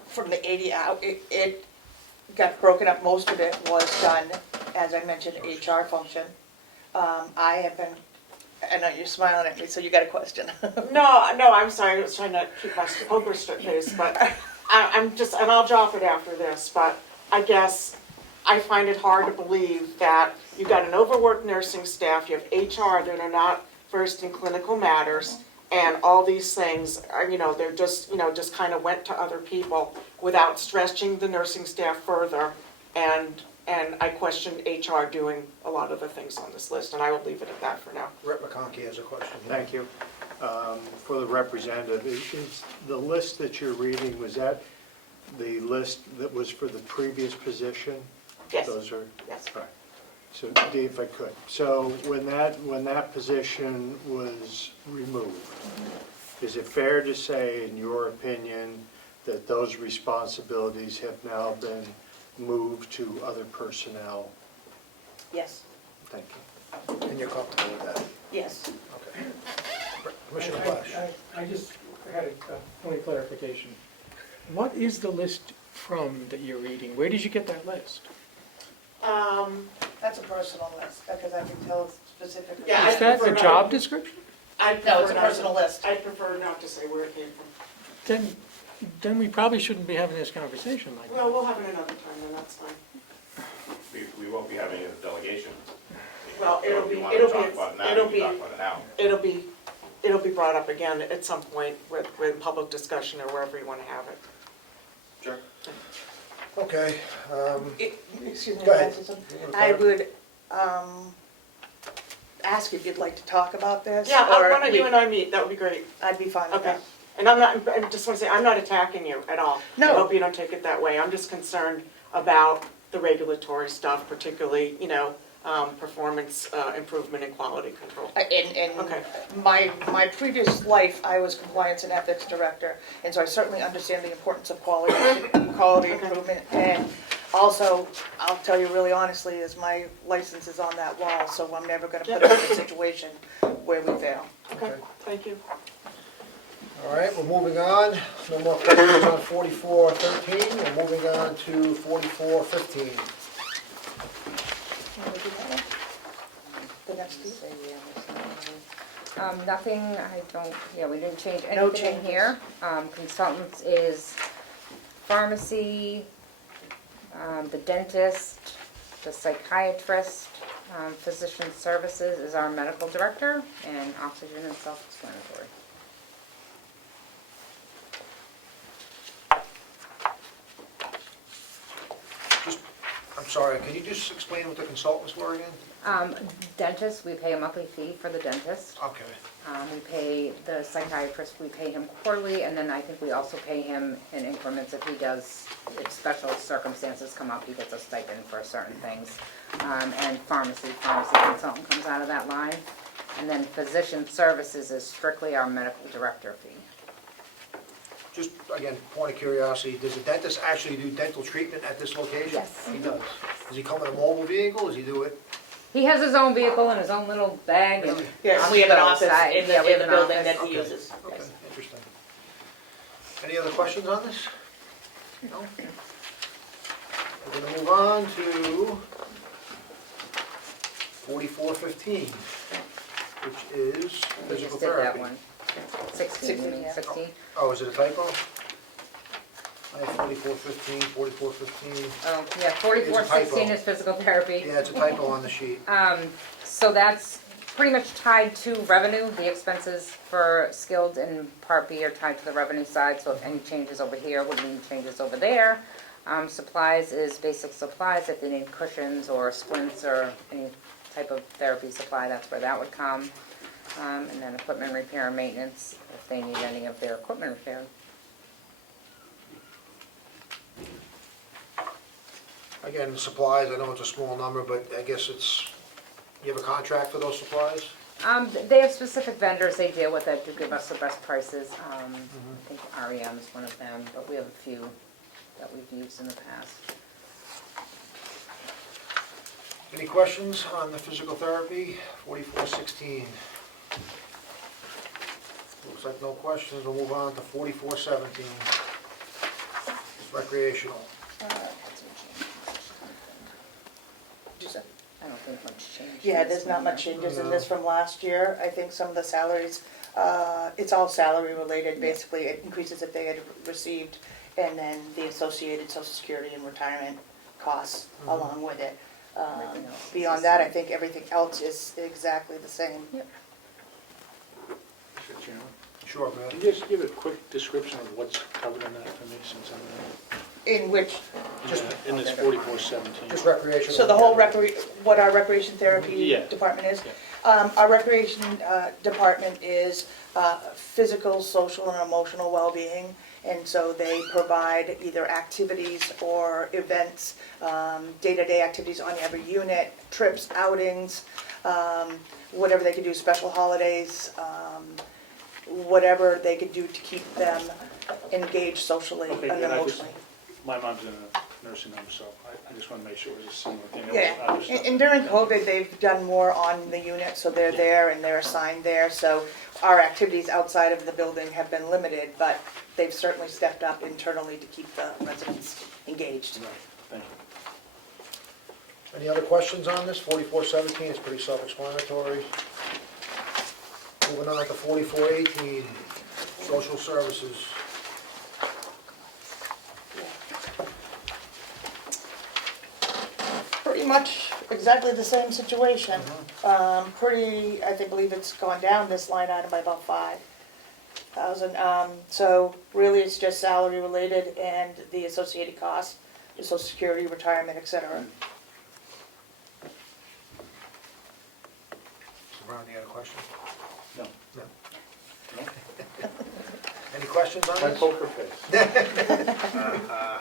From the 80 out, it got broken up, most of it was done, as I mentioned, HR function. I have been, I know you're smiling at me, so you got a question. No, I'm sorry, I was trying to keep my poker straight face, but I'm just, and I'll drop it after this, but I guess I find it hard to believe that you've got an overworked nursing staff, you have HR that are not versed in clinical matters, and all these things are, they're just, just kind of went to other people without stretching the nursing staff further, and I question HR doing a lot of the things on this list, and I will leave it at that for now. Rep McConkey has a question. Thank you. For the representative, is the list that you're reading, was that the list that was for the previous position? Yes. Those are, Yes. right. So Dave, if I could, so when that position was removed, is it fair to say, in your opinion, that those responsibilities have now been moved to other personnel? Yes, Thank you. And you're comfortable with that? yes. Okay. Commissioner Flash. I just had a point of clarification. What is the list from that you're reading? Where did you get that list? That's a personal list, because I can tell specifically. Yeah, Is that the job description? No, it's a personal list. I prefer not to say where it came from. Then we probably shouldn't be having this conversation like that. Well, we'll have it another time, then that's fine. We won't be having a delegation. Well, So if you want to talk about it now, you can talk about it now. It'll be brought up again at some point with public discussion or wherever you want to have it. Sure. Okay. Excuse me, Go ahead. I would ask if you'd like to talk about this. Yeah, or why don't you and I meet, that would be great. I'd be fine with Okay. that. And I just want to say, I'm not attacking you at all. No. I hope you don't take it that way. I'm just concerned about the regulatory stuff, particularly, performance improvement and quality control. In Okay. my previous life, I was compliance and ethics director, and so I certainly understand the importance of quality improvement. And also, I'll tell you really honestly, is my license is on that wall, so I'm never going to put us in a situation where we fail. Okay, thank you. All right, we're moving on. No more questions on 4413. We're moving on to 4415. The next piece. Nothing, we didn't change No anything in here. Consultants is pharmacy, the dentist, the psychiatrist, physician services is our medical director, and oxygen is self-explanatory. I'm sorry, can you just explain what the consultants were again? Dentist, we pay a monthly fee for the dentist. Okay. We pay the psychiatrist, we pay him quarterly, and then I think we also pay him in increments if special circumstances come up, he gets a stipend for certain things. And pharmacy consultant comes out of that line. And then physician services is strictly our medical director fee. Just, again, point of curiosity, does the dentist actually do dental treatment at this location? Yes. He does. Does he come in a mobile vehicle? Does he do it? He has his own vehicle and his own little bag and. Yes, we have an I'll office go in outside. Yeah, we the have an building office. that he uses. Okay, interesting. Any other questions on this? No? We're going to move on to 4415, which is We physical just did that therapy. one. 16, you mean, 16? Oh, is it a typo? I have 4415, 4415. Oh, yeah, 4416 typo. is physical therapy. Yeah, it's a typo on the sheet. So that's pretty much tied to revenue. The expenses for skilled and Part B are tied to the revenue side, so if any changes over here would mean changes over there. Supplies is basic supplies, if they need cushions or splints or any type of therapy supply, that's where that would come. And then equipment repair and maintenance, if they need any of their equipment repaired. Again, supplies, I know it's a small number, but I guess it's, you have a contract for those supplies? They have specific vendors they deal with that do give us the best prices. I think REM is one of them, but we have a few that we've used in the past. Any questions on the physical therapy, 4416? Looks like no questions, we'll move on to 4417. Recreational. I don't think much change. Yeah, there's not much changes in this from last year. I think some of the salaries, it's all salary related, basically, it increases that they had received, and then the associated social security and retirement costs along with it. Everything else is Beyond the that, I same. think everything else is exactly the same. Yep. Mr. Chairman, Sure, man. can you just give a quick description of what's covered in that for me, since I'm In which, in this 4417? Just recreational. so the whole what our recreation therapy Yeah. department is? Yeah. Our recreation department is physical, social, and emotional well-being. And so they provide either activities or events, day-to-day activities on every unit, trips, outings, whatever they could do, special holidays, whatever they could do to keep them engaged socially Okay, and good. emotionally. My mom's in a nursing home, so I just want to make sure it's a similar thing. Yeah, Other stuff. and during COVID, they've done more on the unit, so they're there and they're assigned there. So our activities outside of the building have been limited, but they've certainly stepped up internally to keep the residents engaged. Right, thank you. Any other questions on this? 4417 is pretty self-explanatory. Moving on to 4418, social services. Pretty much exactly the same situation. I believe it's gone down this line item by about 5,000. So really, it's just salary related and the associated costs, the social security, retirement, et cetera. Mr. Brown, you got a question? No. No. No? Any questions on My this? poker face.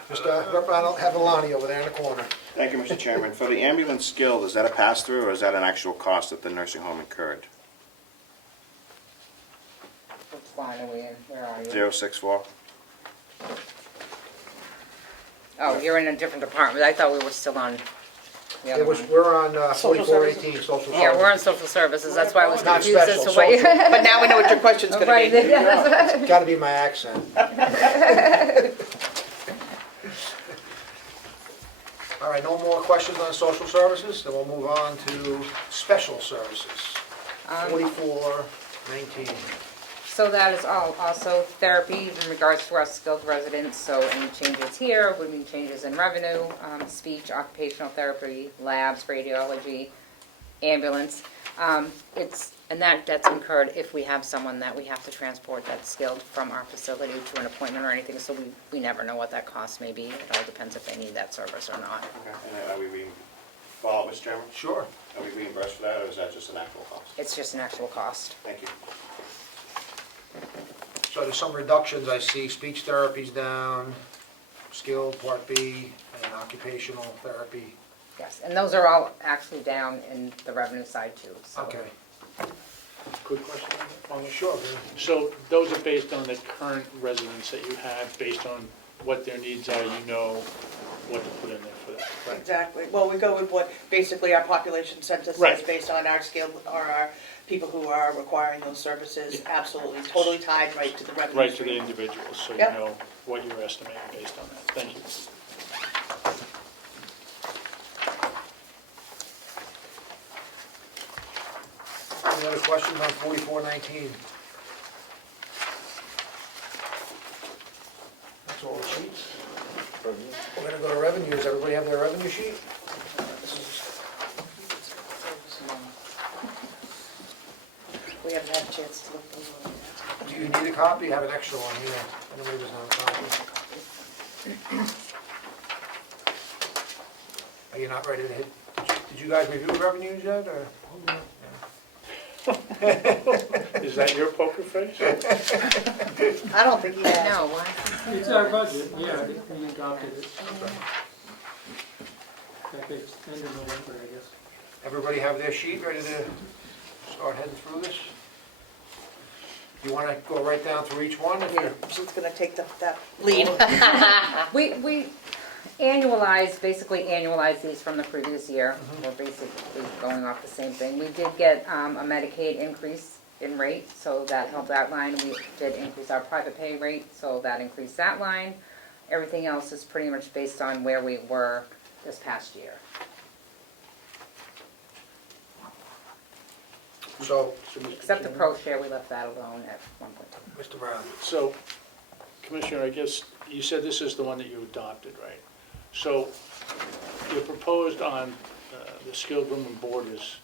Just Representative Havilani over there in the corner. Thank you, Mr. Chairman. For the ambulance skilled, is that a pass-through or is that an actual cost that the nursing home incurred? What line are we in? Where are you? 064? Oh, you're in a different department. I thought we were still on the other one. We're on Social 4418, social services. Yeah, we're on social services. That's why I was Not confused as special, to what you... social. But now we know what your question's gonna Right, be. It's gotta be my accent. All right, no more questions on social services, then we'll move on to special services. 4419. So that is all, also therapy in regards to our skilled residents, so any changes here would mean changes in revenue, speech, occupational therapy, labs, radiology, ambulance. And that's incurred if we have someone that we have to transport that's skilled from our facility to an appointment or anything, so we never know what that cost may be. It all depends if they need that service or not. Okay. And are we being, follow up, Mr. Chairman? Sure. Are we reimbursed for that or is that just an actual cost? It's just an actual cost. Thank you. So there's some reductions, I see speech therapy's down, skilled Part B, and occupational therapy. Yes, and those are all actually down in the revenue side too, so. Okay, Quick question on that. sure. So those are based on the current residents that you have, based on what their needs are, you know what to put in there for that, right? Exactly. Well, we go with what basically our population census is Right. based on our skill, or our people who are requiring those services, absolutely, totally tied right to the revenue Right to stream. the individuals, so you Yep. know what you're estimating based on that. Thank you. Any other questions on 4419? That's all the sheets. We're gonna go to revenues. Everybody have their revenue sheet? we haven't had a chance to look over it. Do you need a copy? I have an extra one here. Anybody doesn't have a copy? Are you not ready to hit, did you guys review revenues yet, or? Is that your poker face? I don't think he has. No, why? It's our budget, yeah, we adopted it. Back at end of November, I guess. Everybody have their sheet ready to start heading through this? You wanna go right down through each one? If Yeah, you're- she's gonna take that lead. We basically annualize these from the previous year. We're basically going off the same thing. We did get a Medicaid increase in rate, so that helped that line. We did increase our private pay rate, so that increased that line. Everything else is pretty much based on where we were this past year. So, Except the pro share, we left that alone at 1.2. Mr. Brown, So, Commissioner, I guess you said this is the one that you adopted, right? So, your proposed on the skilled room and board is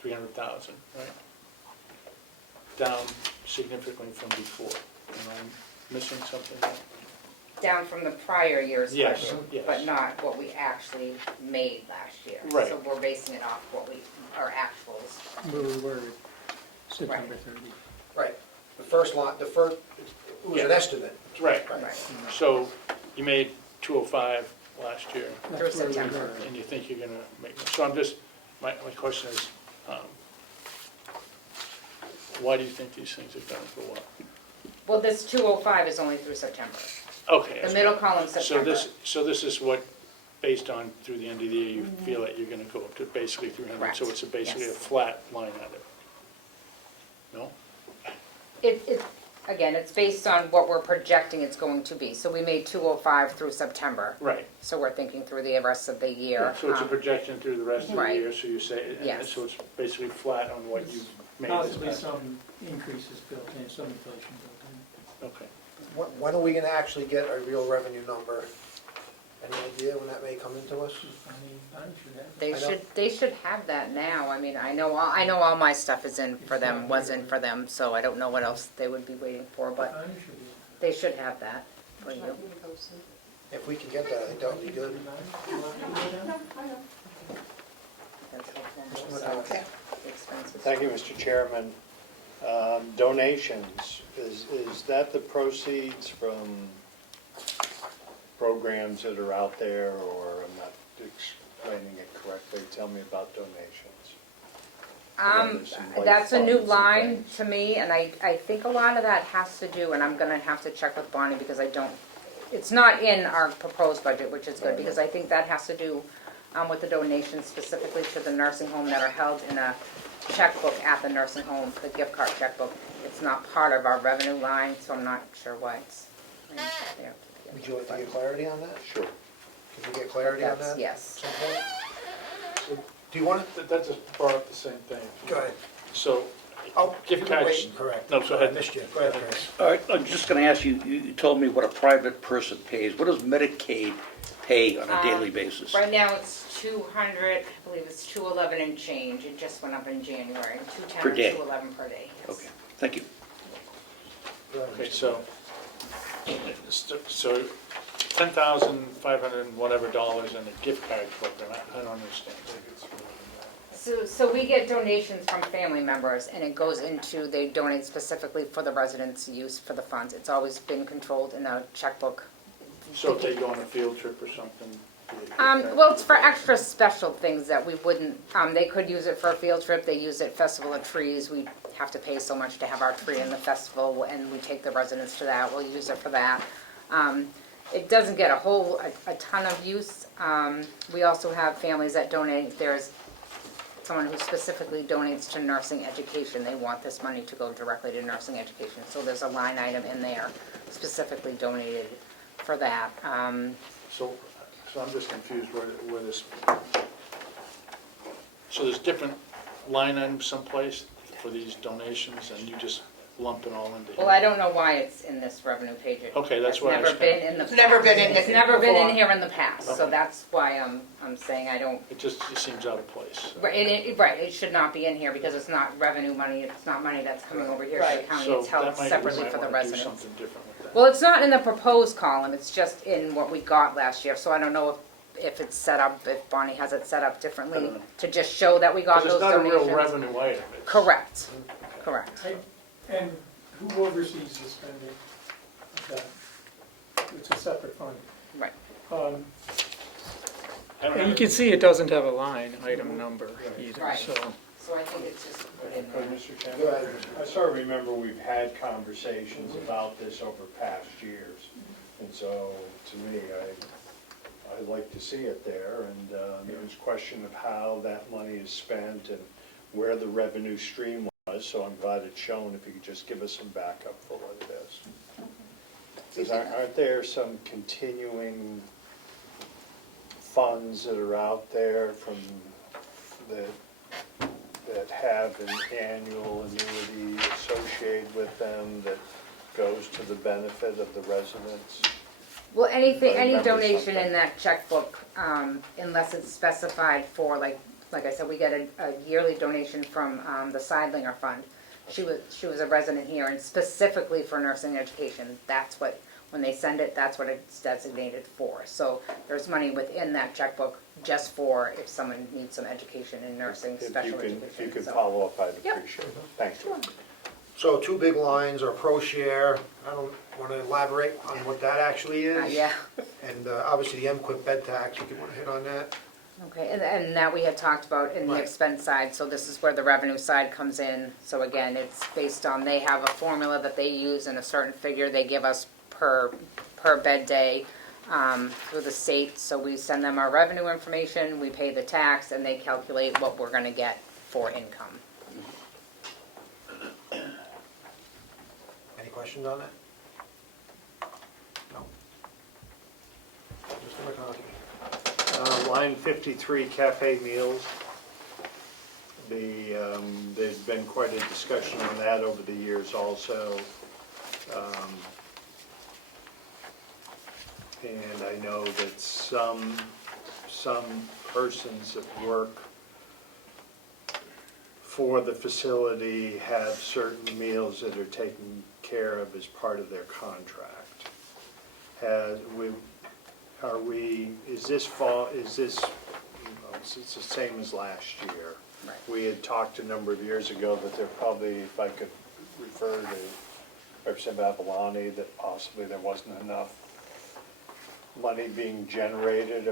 300,000, right? Down significantly from before. Am I missing something there? Down from the prior year's Yes, budget, yes. but not what we actually made last year. Right. So we're basing it off our actuals. Where we were September 30. right, the first line, it was an estimate. Right. Right. So, you made 205 last year, That's where we September. were. and you think you're gonna make, so I'm just, my question is, why do you think these things are gonna go up? Well, this 205 is only through September. Okay. The middle column So September. so this is what, based on through the end of the year, you feel that you're gonna go up to basically 300, so Correct. it's basically a Yes. flat line item? No? Again, it's based on what we're projecting it's going to be. So we made 205 through September. Right. So we're thinking through the rest of the year. So it's a projection through the rest of the Right. year, so you say, and Yes. so it's basically flat on what you've made this Possibly past. some increases built in, some inflation built Okay. When are we gonna actually get a real revenue number? Any idea when that may come into us? in. I should have. They should have that now. I mean, I know all my stuff is in for them, was in for them, so I don't know what else they would be waiting for, but I should be. they should have that for you. If we can get that, I think that would be good. That's helpful. Okay. The expenses. Thank you, Mr. Chairman. Donations, is that the proceeds from programs that are out there, or I'm not explaining it correctly? Tell me about donations. There's some light That's a new funds and line things. to me, and I think a lot of that has to do, and I'm gonna have to check with Bonnie because it's not in our proposed budget, which is good, because I think that has to do with the donations specifically to the nursing home that are held in a checkbook at the nursing home, the gift card checkbook. It's not part of our revenue line, so I'm not sure why it's there. Would you like to get clarity on that? Sure. Can we get clarity on That's, that? yes. At some point? Do you want That just brought up the same thing. Go ahead. So, Oh, gift you were cards. waiting, correct. No, go ahead. I missed you. Go ahead, Chris. All right, I'm just gonna ask you, you told me what a private person pays. What does Medicaid pay on a daily basis? Right now, it's 200, I believe it's 211 and change. It just went up in January. 210 Per day. or 211 per day. Yes. Okay, thank you. Go ahead, Okay, Mr. so 10,500 and whatever dollars in a gift card program, I don't understand. So we get donations from family members, and it goes into, they donate specifically for the residents' use for the funds. It's always been controlled in a checkbook. So if they go on a field trip or something? do they get that? Well, it's for extra special things that we wouldn't, they could use it for a field trip, they use it Festival of Trees, we have to pay so much to have our tree in the festival, and we take the residents to that, we'll use it for that. It doesn't get a ton of use. We also have families that donate, there's someone who specifically donates to nursing education, they want this money to go directly to nursing education, so there's a line item in there specifically donated for that. So I'm just confused where this, so there's different line items someplace for these donations, and you just lumped it all into. Well, I don't know why it's in this revenue page. Okay, that's what I was It's never been in the. It's never been in It's it never been in before. here in the past, so Okay. that's why I'm saying I don't, It just seems out of place. right, it should not be in here because it's not revenue money, it's not money that's coming over here to the Right. county, So it's held that might, we separately might for the wanna do residents. something different with that. Well, it's not in the proposed column, it's just in what we got last year, so I don't know if it's set up, if Bonnie has it set up I differently don't know. to just show that we got Because those it's not a donations. real revenue item. It's- Correct, correct. And who oversees the spending of that? It's a separate fund. Right. I don't And you know. can see it doesn't have a line item number either, Right. so. So I think it's just put in there. Mr. Chairman, I sort of remember we've had conversations about this over past years. And so, to me, I'd like to see it there, and there's a question of how that money is spent and where the revenue stream was, so I'm glad it's shown, if you could just give us some backup for what it is. Because aren't there some continuing funds that are out there from, that have an annual annuity associated with them that goes to the benefit of the residents? Well, anything, I any remember donation something. in that checkbook, unless it's specified for, like I said, we get a yearly donation from the Seidlinger Fund. She was a resident here, and specifically for nursing education, that's what, when they send it, that's what it's designated for. So there's money within that checkbook just for if someone needs some education in nursing, special education. If you could so. follow up, I'd Yep. appreciate it. Thank you. So two big lines are pro share, I don't want to elaborate on what that actually is. Yeah. And obviously the MQIP bed tax, you could want to hit on that. Okay, and that we had talked about in the Right. expense side, so this is where the revenue side comes in. So again, it's based on, they have a formula that they use and a certain figure they give us per bed day through the state. So we send them our revenue information, we pay the tax, and they calculate what we're gonna get for income. Any questions on that? No. Mr. McConaughey. Line 53, cafe meals. There's been quite a discussion on that over the years also. And I know that some persons that work for the facility have certain meals that are taken care of as part of their contract. Is this fall, it's the same as last year. Right. We had talked a number of years ago that there probably, if I could refer to Representative Avalani, that possibly there wasn't enough money being generated,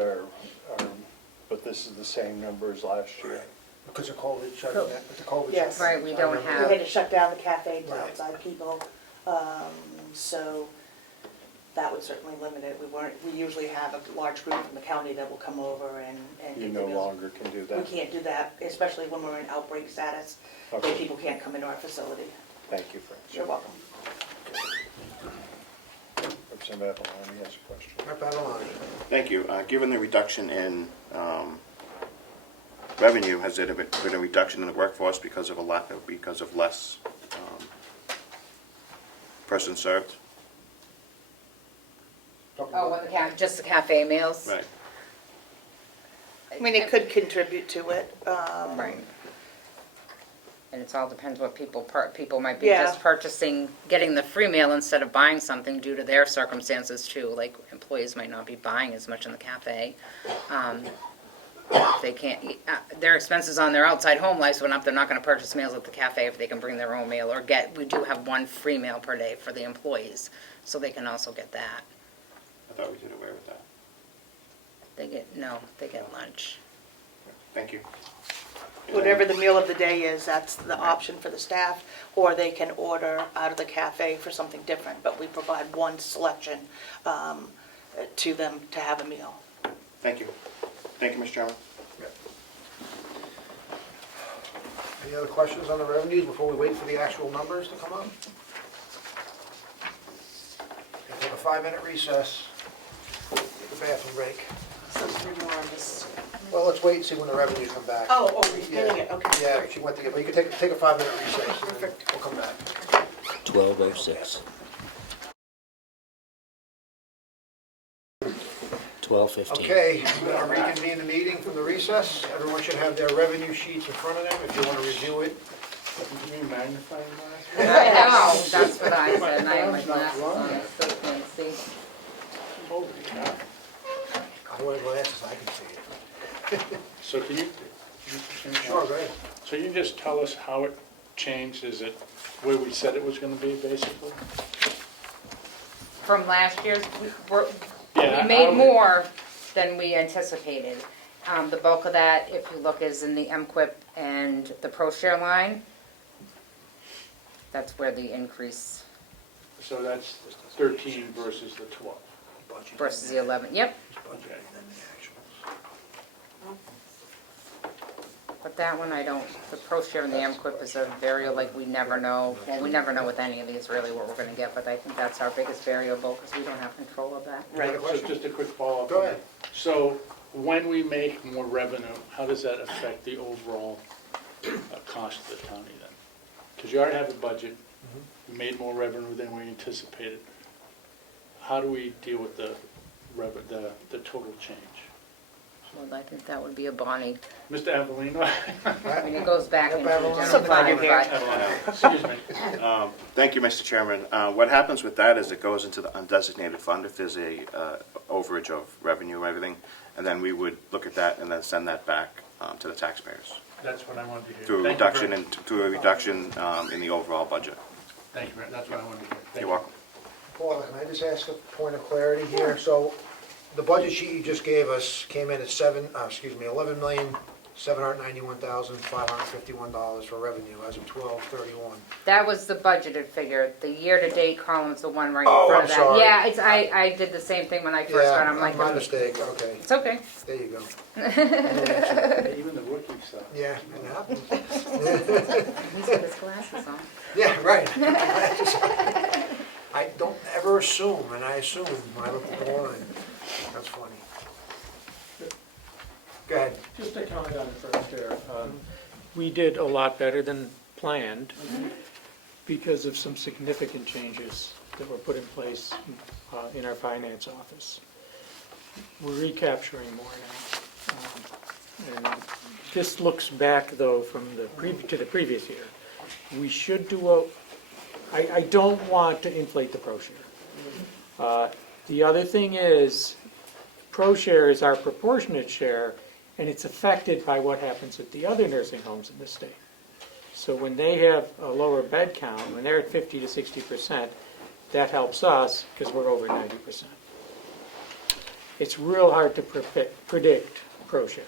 but this is the same number as last year. Because of COVID, shutting down, with the COVID. Yes. Right, we don't We have- had to shut down the cafe to Right. outside people, so that would certainly limit it. We usually have a large group from the county that will come over and You get the no meals. longer can do We that? can't do that, especially when we're in outbreak status, where Okay. people can't come into our facility. Thank you, Frank. You're welcome. Representative Avalani has a question. Rep. Avalani. Thank you. Given the reduction in revenue, has there been a reduction in the workforce because of less persons served? Oh, when just the cafe meals? Right. I mean, it could contribute to it. Right. And it all depends what people might be Yeah. just purchasing, getting the free meal instead of buying something due to their circumstances too. Like employees might not be buying as much in the cafe. If they can't eat, their expenses on their outside home lives went up, they're not gonna purchase meals at the cafe if they can bring their own meal or we do have one free meal per day for the employees, so they can also get that. I thought we did away with that. They get lunch. Thank you. Whatever the meal of the day is, that's the option for the staff, or they can order out of the cafe for something different, but we provide one selection to them to have a meal. Thank you. Thank you, Mr. Chairman. Any other questions on the revenues before we wait for the actual numbers to come up? We'll take a 5-minute recess. Take a bathroom break. So three more on this. Well, let's wait and see when the revenues come back. Oh, we're getting it, okay. Yeah, great. she went to get, but you can take a 5-minute recess. And then Perfect. we'll come back. 1206. 1215. Okay, we're gonna reconvene the meeting from the recess. Everyone should have their revenue sheets in front of them if you want to review it. You mean magnifying glass? I know, that's what I said, and I have my glasses on, I still can't see. I wear glasses, I can see it. So can you? Sure, go ahead. So you can just tell us how it changed? Is it where we said it was gonna be, basically? From last year's, Yeah, we made more than we anticipated. The bulk of that, if you look, is in the MQuip and the ProShare line. That's where the increase So that's 13 versus the 12. versus the 11, yep. Okay. But that one, I don't, the ProShare and the MQuip is a variable, like, we never know. Well, we never know with any of these really what we're gonna get, but I think that's our biggest variable, because we don't have control of that. Right. So just a quick follow-up. Go ahead. So when we make more revenue, how does that affect the overall cost of the county then? Because you already have a budget, we made more revenue than we anticipated. How do we deal with the total change? Well, I think that would be a Bonnie. Mr. Avelino? I mean, it goes back into the Avalon. general So glad fund, you're here. but Excuse me. Thank you, Mr. Chairman. What happens with that is it goes into the undesignated fund if there's a overage of revenue or everything, and then we would look at that and then send that back to the taxpayers That's what I wanted to hear. through a Thank you reduction very- through a reduction in the overall budget. Thank you, that's what I wanted to hear. Thank You're you. welcome. Paula, can I just ask a point of clarity here? So the budget sheet you just gave us came in at $11,791,551 for revenue as of 12/31. that was the budgeted figure. The year-to-date column's the one right in Oh, front I'm of that. sorry. Yeah, it's, I did the same thing when I first started, I'm like, My mistake, okay. it's okay. There you go. Even the rookie stuff. Yeah, it happens. He's got his glasses on. Yeah, right. I don't ever assume, and I assume when I look at the line. That's funny. Go ahead. Just to comment on it first there. We did a lot better than planned because of some significant changes that were put in place in our finance office. We're recapturing more now. And this looks back, though, from the to the previous year. We should do I don't want to inflate the ProShare. The other thing is, ProShare is our proportionate share, and it's affected by what happens at the other nursing homes in the state. So when they have a lower bed count, when they're at 50 to 60%, that helps us because we're over 90%. It's real hard to predict ProShare.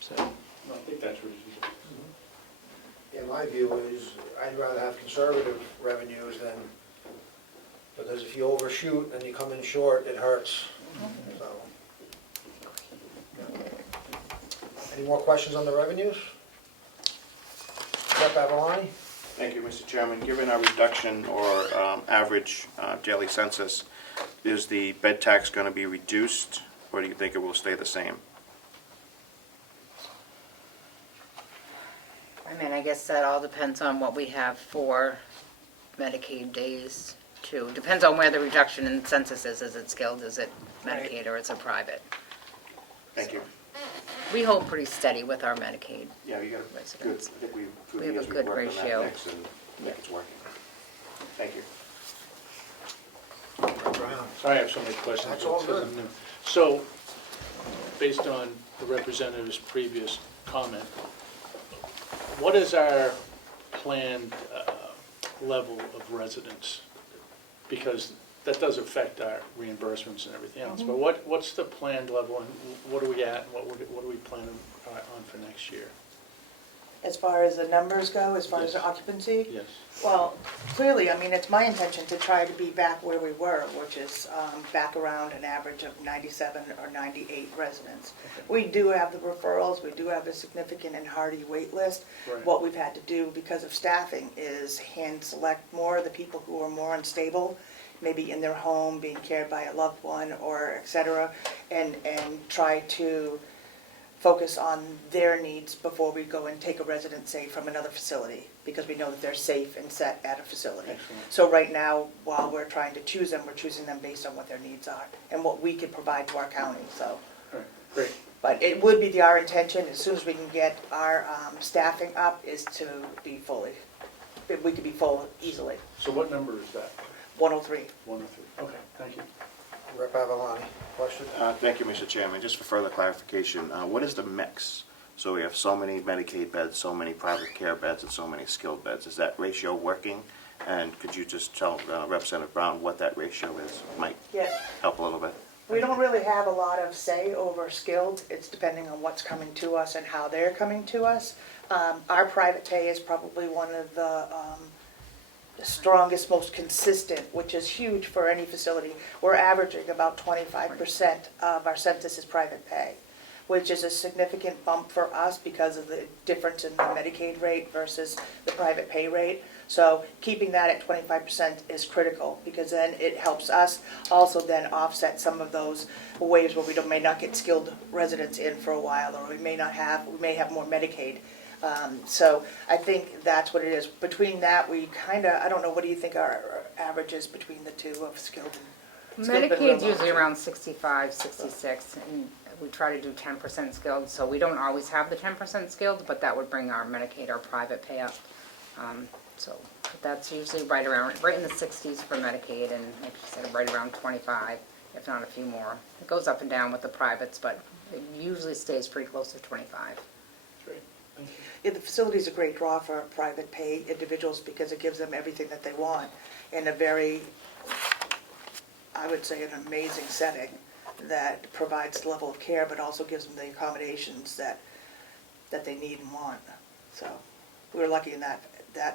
So. I think that's what it is. Yeah, my view is I'd rather have conservative revenues than, because if you overshoot and you come in short, it hurts. So. Any more questions on the revenues? Rep. Avaloni? Thank you, Mr. Chairman. Given our reduction or average daily census, is the bed tax going to be reduced, or do you think it will stay the same? I mean, I guess that all depends on what we have for Medicaid days, too. Depends on where the reduction in census is. Is it skilled, is it Medicaid, or is it private? Thank you. We hold pretty steady with our Medicaid. Yeah, you got a good, I Residents. think We have a we've good worked on that ratio. mix and I think it's working. Thank you. Rep. Brown? Sorry I have so many questions. That's but all it good. says I'm new. So, based on the representative's previous comment, what is our planned level of residents? Because that does affect our reimbursements and everything else. But what's the planned level, and what are we at, and what do we plan on for next year? As far as the numbers go, as far as Yes. the occupancy? Yes. Well, clearly, I mean, it's my intention to try to be back where we were, which is back around an average of 97 or 98 residents. We do have the referrals, we do have a significant and hardy wait list. Right. What we've had to do because of staffing is hand select more of the people who are more unstable, maybe in their home, being cared by a loved one or et cetera, and try to focus on their needs before we go and take a resident, say, from another facility, because we know that they're safe and set at a facility. Excellent. So right now, while we're trying to choose them, we're choosing them based on what their needs are and what we can provide to our county, so. All right, great. But it would be our intention, as soon as we can get our staffing up, is to be fully, we could be full easily, So what number is that? 103. 103. Okay, thank you. Rep. Avalon, question? Thank you, Mr. Chairman. Just for further clarification, what is the mix? So we have so many Medicaid beds, so many private care beds, and so many skilled beds. Is that ratio working? And could you just tell Representative Brown what that ratio is? Might Yes. help a little bit. We don't really have a lot of say over skilled. It's depending on what's coming to us and how they're coming to us. Our private pay is probably one of the strongest, most consistent, which is huge for any facility. We're averaging about 25% of our census is private pay, which is a significant bump for us because of the difference in the Medicaid rate versus the private pay rate. So keeping that at 25% is critical, because then it helps us also then offset some of those waves where we may not get skilled residents in for a while, or we may have more Medicaid. So I think that's what it is. Between that, we kind of, I don't know, what do you think our average is between the two of skilled and Medicaid's remote? usually around 65, 66, and we try to do 10% skilled, so we don't always have the 10% skilled, but that would bring our Medicaid, our private pay up. So that's usually right in the 60s for Medicaid, and like you said, right around 25, if not a few more. It goes up and down with the privates, but it usually stays pretty close to 25. Great, thank you. Yeah, the facility's a great draw for private pay individuals because it gives them everything that they want in a very, I would say, an amazing setting that provides the level of care, but also gives them the accommodations that they need and want. So we're lucky in that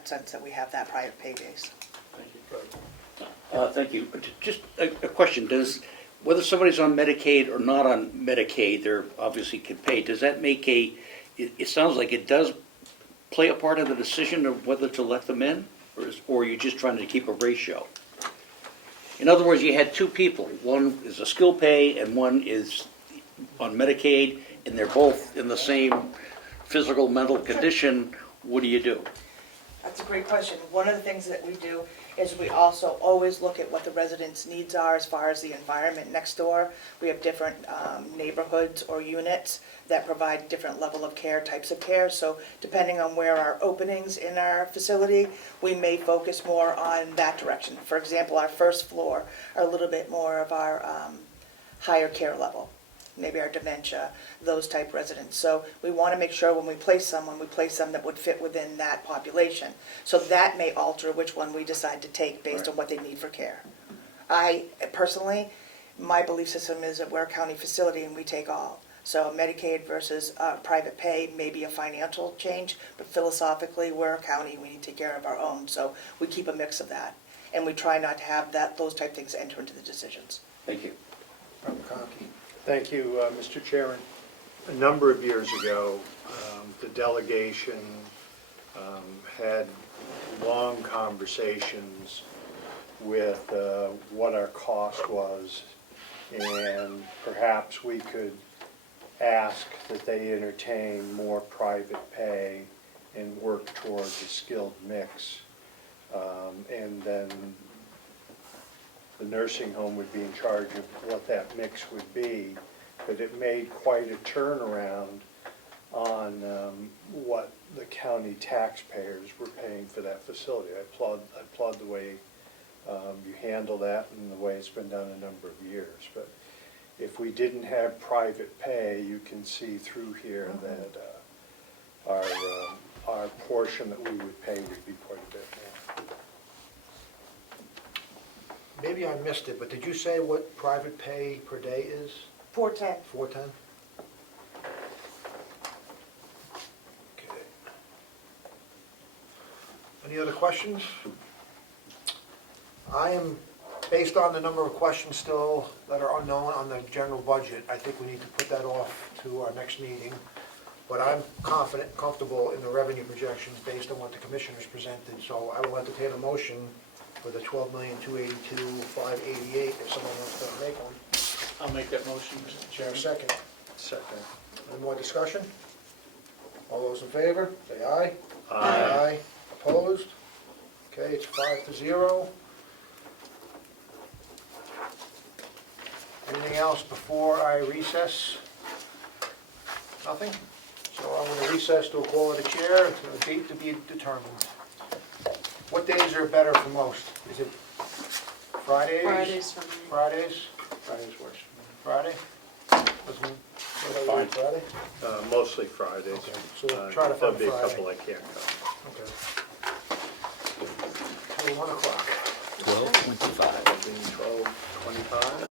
sense that we have that private pay base. Thank you. Thank you. Just a question, whether somebody's on Medicaid or not on Medicaid, they're obviously can pay, does that make it sounds like it does play a part of the decision of whether to let them in, or are you just trying to keep a ratio? In other words, you had two people, one is a skill pay and one is on Medicaid, and they're both in the same physical, mental condition, what do you do? That's a great question. One of the things that we do is we also always look at what the residents' needs are as far as the environment next door. We have different neighborhoods or units that provide different level of care, types of care. So depending on where our openings in our facility, we may focus more on that direction. For example, our first floor are a little bit more of our higher care level, maybe our dementia, those type residents. So we want to make sure when we place someone, we place them that would fit within that population. So that may alter which one we decide to take based on what they need for care. I personally, my belief system is that we're a county facility and we take all. So Medicaid versus private pay may be a financial change, but philosophically, we're a county, we need to take care of our own. So we keep a mix of that. And we try not to have those type things enter into the decisions. Thank you. Rep. McConkey. Thank you, Mr. Chairman. A number of years ago, the delegation had long conversations with what our cost was, and perhaps we could ask that they entertain more private pay and work towards a skilled mix. And then the nursing home would be in charge of what that mix would be. But it made quite a turnaround on what the county taxpayers were paying for that facility. I applaud the way you handle that and the way it's been done a number of years. But if we didn't have private pay, you can see through here that our portion that we would pay would be quite a bit more. Maybe I missed it, but did you say what private pay per day is? 410. 410? Okay. Any other questions? I am, based on the number of questions still that are unknown on the general budget, I think we need to put that off to our next meeting. But I'm confident, comfortable in the revenue projections based on what the commissioners presented. So I will entertain a motion for the $12,282,588 if someone wants to make one. I'll make that motion, Mr. Chair, Chairman. second. Second. Any more discussion? All those in favor, say aye. Aye. Opposed? Okay, it's 5-0. Anything else before I recess? Nothing? So I'm going to recess to a call of the chair, to a date to be determined. What days are better for most? Is it Fridays? Fridays for me. Fridays? Fridays works for me. Friday? Doesn't, Fine. Friday? Mostly Fridays. Okay, so we'll try to find There'll be a Friday. couple I can't come. Okay. Till 1 o'clock.